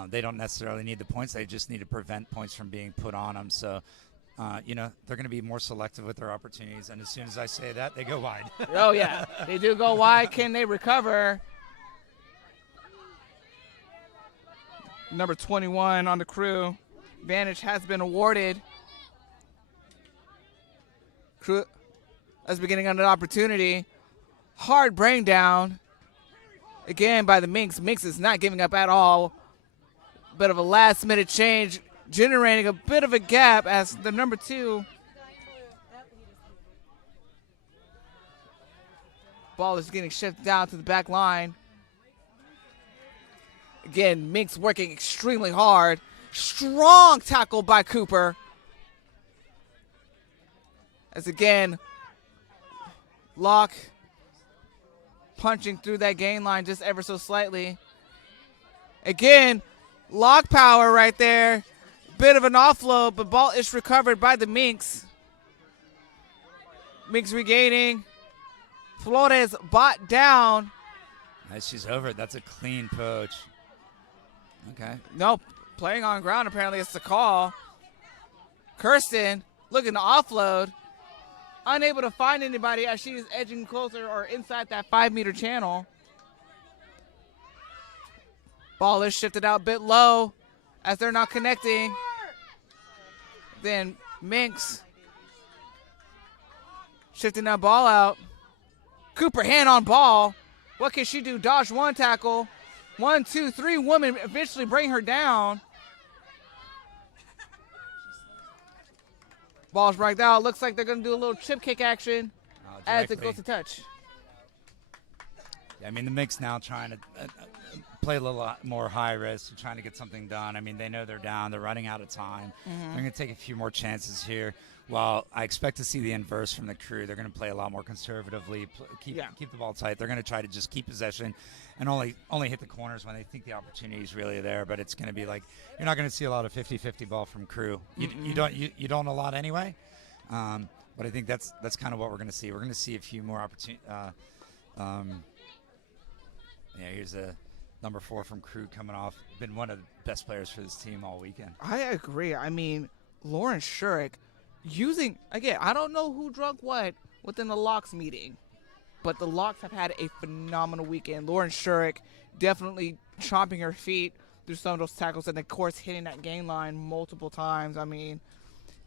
They don't necessarily need the points. They just need to prevent points from being put on them. So, they're going to be more selective with their opportunities. And as soon as I say that, they go wide. Oh, yeah. They do go wide. Can they recover? Number 21 on the Krewe. Advantage has been awarded. Krewe as beginning on an opportunity. Hard bring down. Again by the Minx. Minx is not giving up at all. Bit of a last-minute change, generating a bit of a gap as the number 2 ball is getting shifted down to the back line. Again, Minx working extremely hard. Strong tackle by Cooper. As again, Locke punching through that gain line just ever so slightly. Again, Lock power right there. Bit of an offload, but ball is recovered by the Minx. Minx regaining. Flores bought down. Nice, she's over it. That's a clean poach. Okay. No, playing on ground apparently it's the call. Kirsten looking to offload. Unable to find anybody as she is edging closer or inside that 5-meter channel. Ball is shifted out a bit low as they're not connecting. Then Minx shifting that ball out. Cooper hand on ball. What can she do? Dodge one tackle. 1, 2, 3 women eventually bring her down. Ball's right out. Looks like they're going to do a little chip kick action as it goes to touch. Yeah, I mean, the Minx now trying to play a little more high risk, trying to get something done. I mean, they know they're down. They're running out of time. They're going to take a few more chances here. While I expect to see the inverse from the Krewe, they're going to play a lot more conservatively, keep the ball tight. They're going to try to just keep possession and only hit the corners when they think the opportunity is really there. But it's going to be like you're not going to see a lot of 50-50 ball from Krewe. You don't a lot anyway. But I think that's kind of what we're going to see. We're going to see a few more opportunities. Here's a number 4 from Krewe coming off. Been one of the best players for this team all weekend. I agree. I mean, Lauren Shurik using, again, I don't know who drunk what within the Locks meeting, but the Locks have had a phenomenal weekend. Lauren Shurik definitely chomping her feet, through some of those tackles, and of course hitting that gain line multiple times. I mean,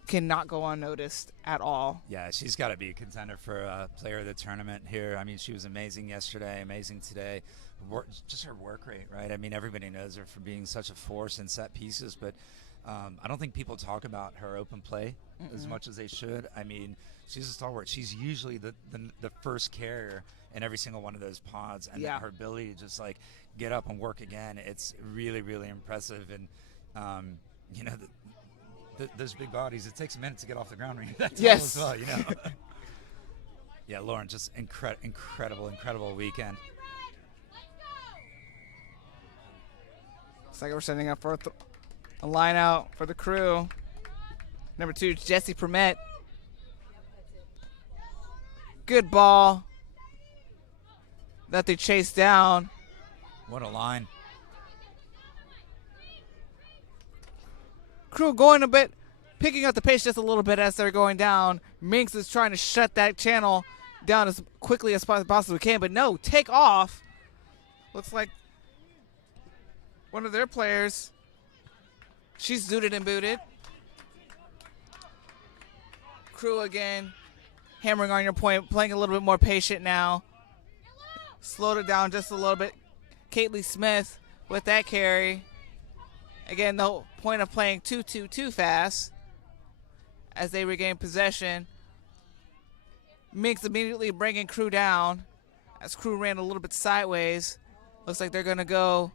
cannot go unnoticed at all. Yeah, she's got to be a contender for player of the tournament here. I mean, she was amazing yesterday, amazing today. Just her work rate, right? I mean, everybody knows her for being such a force in set pieces, but I don't think people talk about her open play as much as they should. I mean, she's a stalwart. She's usually the first carrier in every single one of those pods, and her ability to just like get up and work again, it's really, really impressive. And you know, those big bodies, it takes a minute to get off the ground. That's yes. As well, you know. Yeah, Lauren, just incredible weekend. Looks like we're setting up for a line out for the Krewe. Number 2, Jessie Permet. Good ball that they chased down. What a line. Krewe going a bit, picking up the pace just a little bit as they're going down. Minx is trying to shut that channel down as quickly as possibly can, but no, take off. Looks like one of their players, she's zooted and booted. Krewe again, hammering on your point, playing a little bit more patient now. Slowed it down just a little bit. Caitley Smith with that carry. Again, the whole point of playing too fast as they regain possession. Minx immediately bringing Krewe down as Krewe ran a little bit sideways. Looks like they're going to go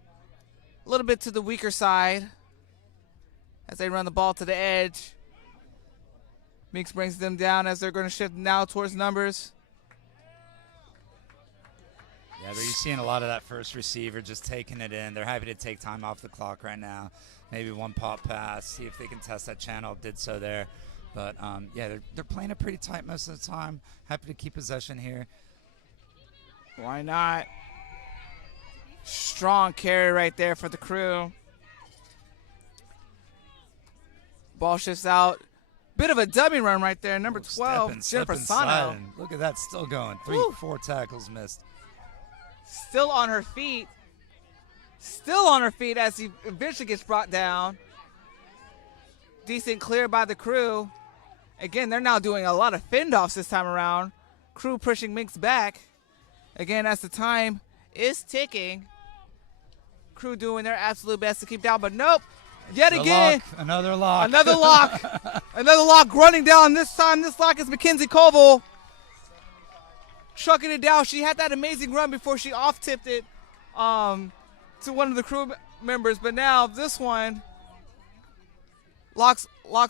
a little bit to the weaker side as they run the ball to the edge. Minx brings them down as they're going to shift now towards numbers. Yeah, but you're seeing a lot of that first receiver just taking it in. They're happy to take time off the clock right now. Maybe one pop pass, see if they can test that channel. Did so there. But, yeah, they're playing it pretty tight most of the time. Happy to keep possession here. Why not? Strong carry right there for the Krewe. Ball shifts out. Bit of a dummy run right there. Number 12, Jennifer Sano. Look at that, still going. 4 tackles missed. Still on her feet. Still on her feet as he eventually gets brought down. Decent clear by the Krewe. Again, they're now doing a lot of fend-offs this time around. Krewe pushing Minx back. Again, as the time is ticking. Krewe doing their absolute best to keep down, but nope. Yet again. Another lock. Another lock. Another lock running down. This time, this lock is Mackenzie Koval. Trucking it down. She had that amazing run before she off-tipped it to one of the Krewe members, but now this one, locks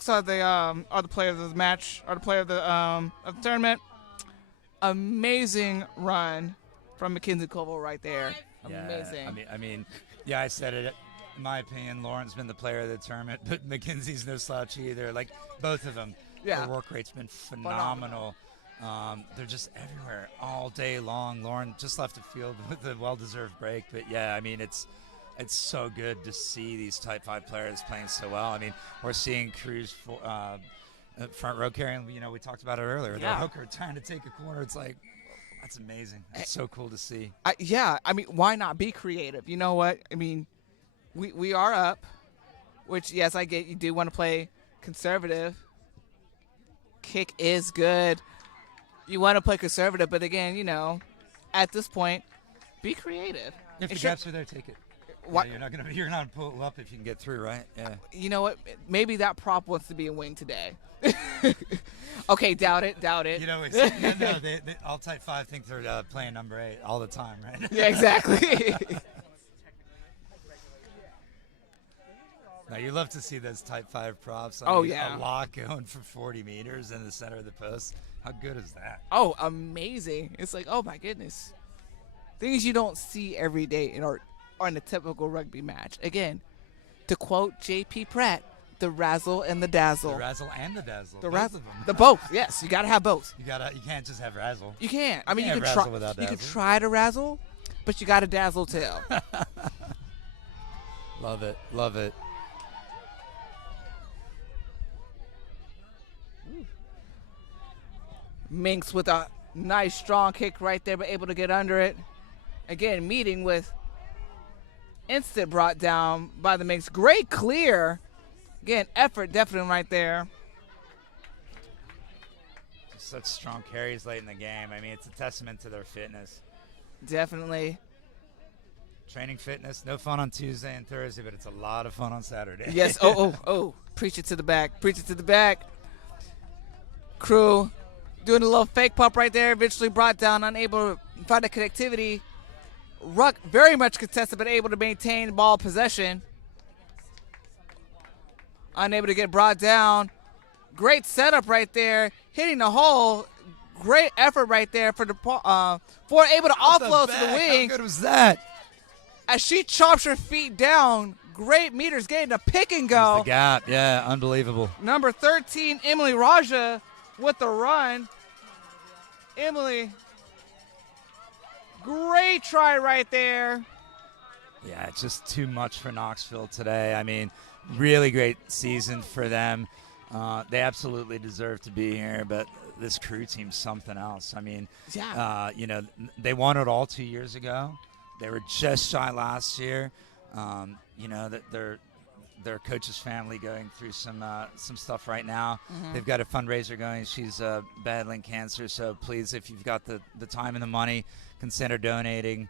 are the player of the match, are the player of the tournament. Amazing run from Mackenzie Koval right there. Amazing. Yeah, I mean, yeah, I said it. In my opinion, Lauren's been the player of the tournament, but Mackenzie's no slouch either. Like, both of them, their work rate's been phenomenal. They're just everywhere all day long. Lauren just left the field with a well-deserved break, but yeah, I mean, it's so good to see these Type 5 players playing so well. I mean, we're seeing Krewe's front row carrying. You know, we talked about it earlier. The hooker trying to take a corner. It's like, that's amazing. It's so cool to see. I mean, why not be creative? You know what? I mean, we are up, which, yes, I get you do want to play conservative. Kick is good. You want to play conservative, but again, you know, at this point, be creative. If the gaps are there, take it. Yeah, you're not gonna pull up if you can get through, right? Yeah. You know what? Maybe that prop wants to be a wing today. Okay, doubt it. You know, they all Type 5 think they're playing number 8 all the time, right? Yeah, exactly. Now, you love to see those Type 5 props. A lock going for 40 meters in the center of the post. How good is that? Oh, amazing. It's like, oh, my goodness. Things you don't see every day in a typical rugby match. Again, to quote J.P. Pratt, the razzle and the dazzle. The razzle and the dazzle. The razzle. The both, yes. You got to have both. You can't just have razzle. You can't. I mean, you can try to razzle, but you got to dazzle too. Love it. Love it. Minx with a nice strong kick right there, but able to get under it. Again, meeting with instant brought down by the Minx. Great clear. Again, effort definitely right there. Just such strong carries late in the game. I mean, it's a testament to their fitness. Definitely. Training fitness, no fun on Tuesday and Thursday, but it's a lot of fun on Saturday. Yes. Oh. Preach it to the back. Preach it to the back. Krewe doing a little fake pump right there. Eventually brought down, unable to find the connectivity. Ruck very much contested, but able to maintain ball possession. Unable to get brought down. Great setup right there. Hitting the hole. Great effort right there for able to offload to the wing. How good was that? As she chops her feet down. Great meters getting a pick and go. There's the gap. Yeah, unbelievable. Number 13, Emily Raja with the run. Emily, great try right there. Yeah, it's just too much for Knoxville today. I mean, really great season for them. They absolutely deserve to be here, but this Krewe team's something else. I mean, Yeah. They won it all 2 years ago. They were just shy last year. That their coach's family going through some stuff right now. Mm-hmm. They've got a fundraiser going. She's battling cancer, so please, if you've got the time and the money, consider donating.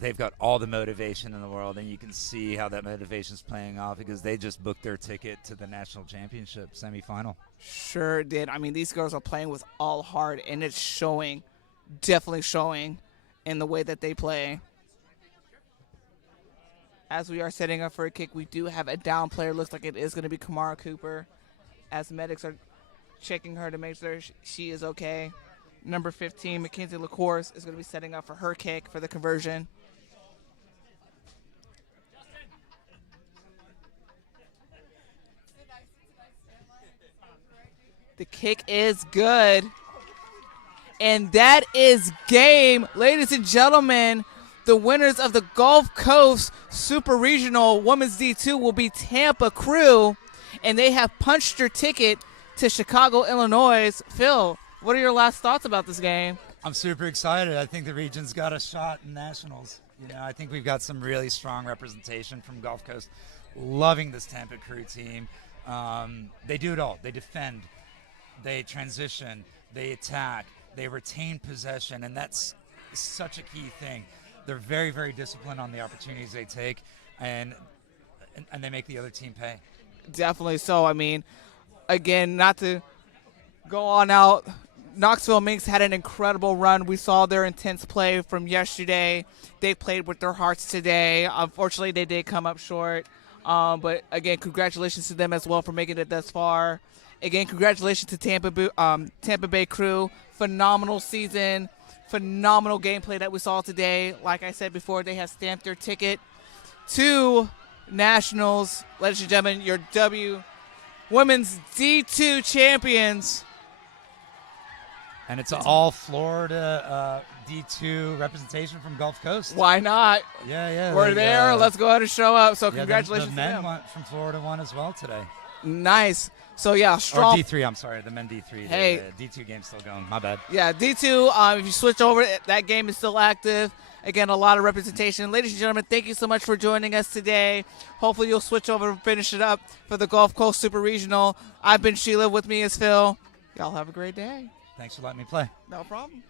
They've got all the motivation in the world, and you can see how that motivation is playing off because they just booked their ticket to the national championship semifinal. Sure did. I mean, these girls are playing with all heart, and it's showing, definitely showing in the way that they play. As we are setting up for a kick, we do have a down player. Looks like it is going to be Kamara Cooper, as medics are checking her to make sure she is okay. Number 15, Mackenzie LaCourse, is going to be setting up for her kick for the conversion. The kick is good. And that is game. Ladies and gentlemen, the winners of the Gulf Coast Super Regional Women's D2 will be Tampa Krewe, and they have punched their ticket to Chicago, Illinois. Phil, what are your last thoughts about this game? I'm super excited. I think the region's got a shot in nationals. I think we've got some really strong representation from Gulf Coast. Loving this Tampa Krewe team. They do it all. They defend, they transition, they attack, they retain possession, and that's such a key thing. They're very, very disciplined on the opportunities they take, and they make the other team pay. Definitely so. I mean, again, not to go on out, Knoxville Minx had an incredible run. We saw their intense play from yesterday. They played with their hearts today. Unfortunately, they did come up short. But, again, congratulations to them as well for making it thus far. Again, congratulations to Tampa Bay Krewe. Phenomenal season. Phenomenal gameplay that we saw today. Like I said before, they have stamped their ticket to nationals. Ladies and gentlemen, your Women's D2 champions. And it's all Florida D2 representation from Gulf Coast. Why not? Yeah. We're there. Let's go ahead and show up. So congratulations the to men them. from Florida won as well today. Nice. So, yeah, strong. Or D3, I'm sorry. The men D3. Hey. The D2 game's still going. My bad. Yeah, D2, if you switch over, that game is still active. Again, a lot of representation. Ladies and gentlemen, thank you so much for joining us today. Hopefully you'll switch over and finish it up for the Gulf Coast Super Regional. I've been Sheila. With me is Phil. Y'all have a great day. Thanks for letting me play. No problem.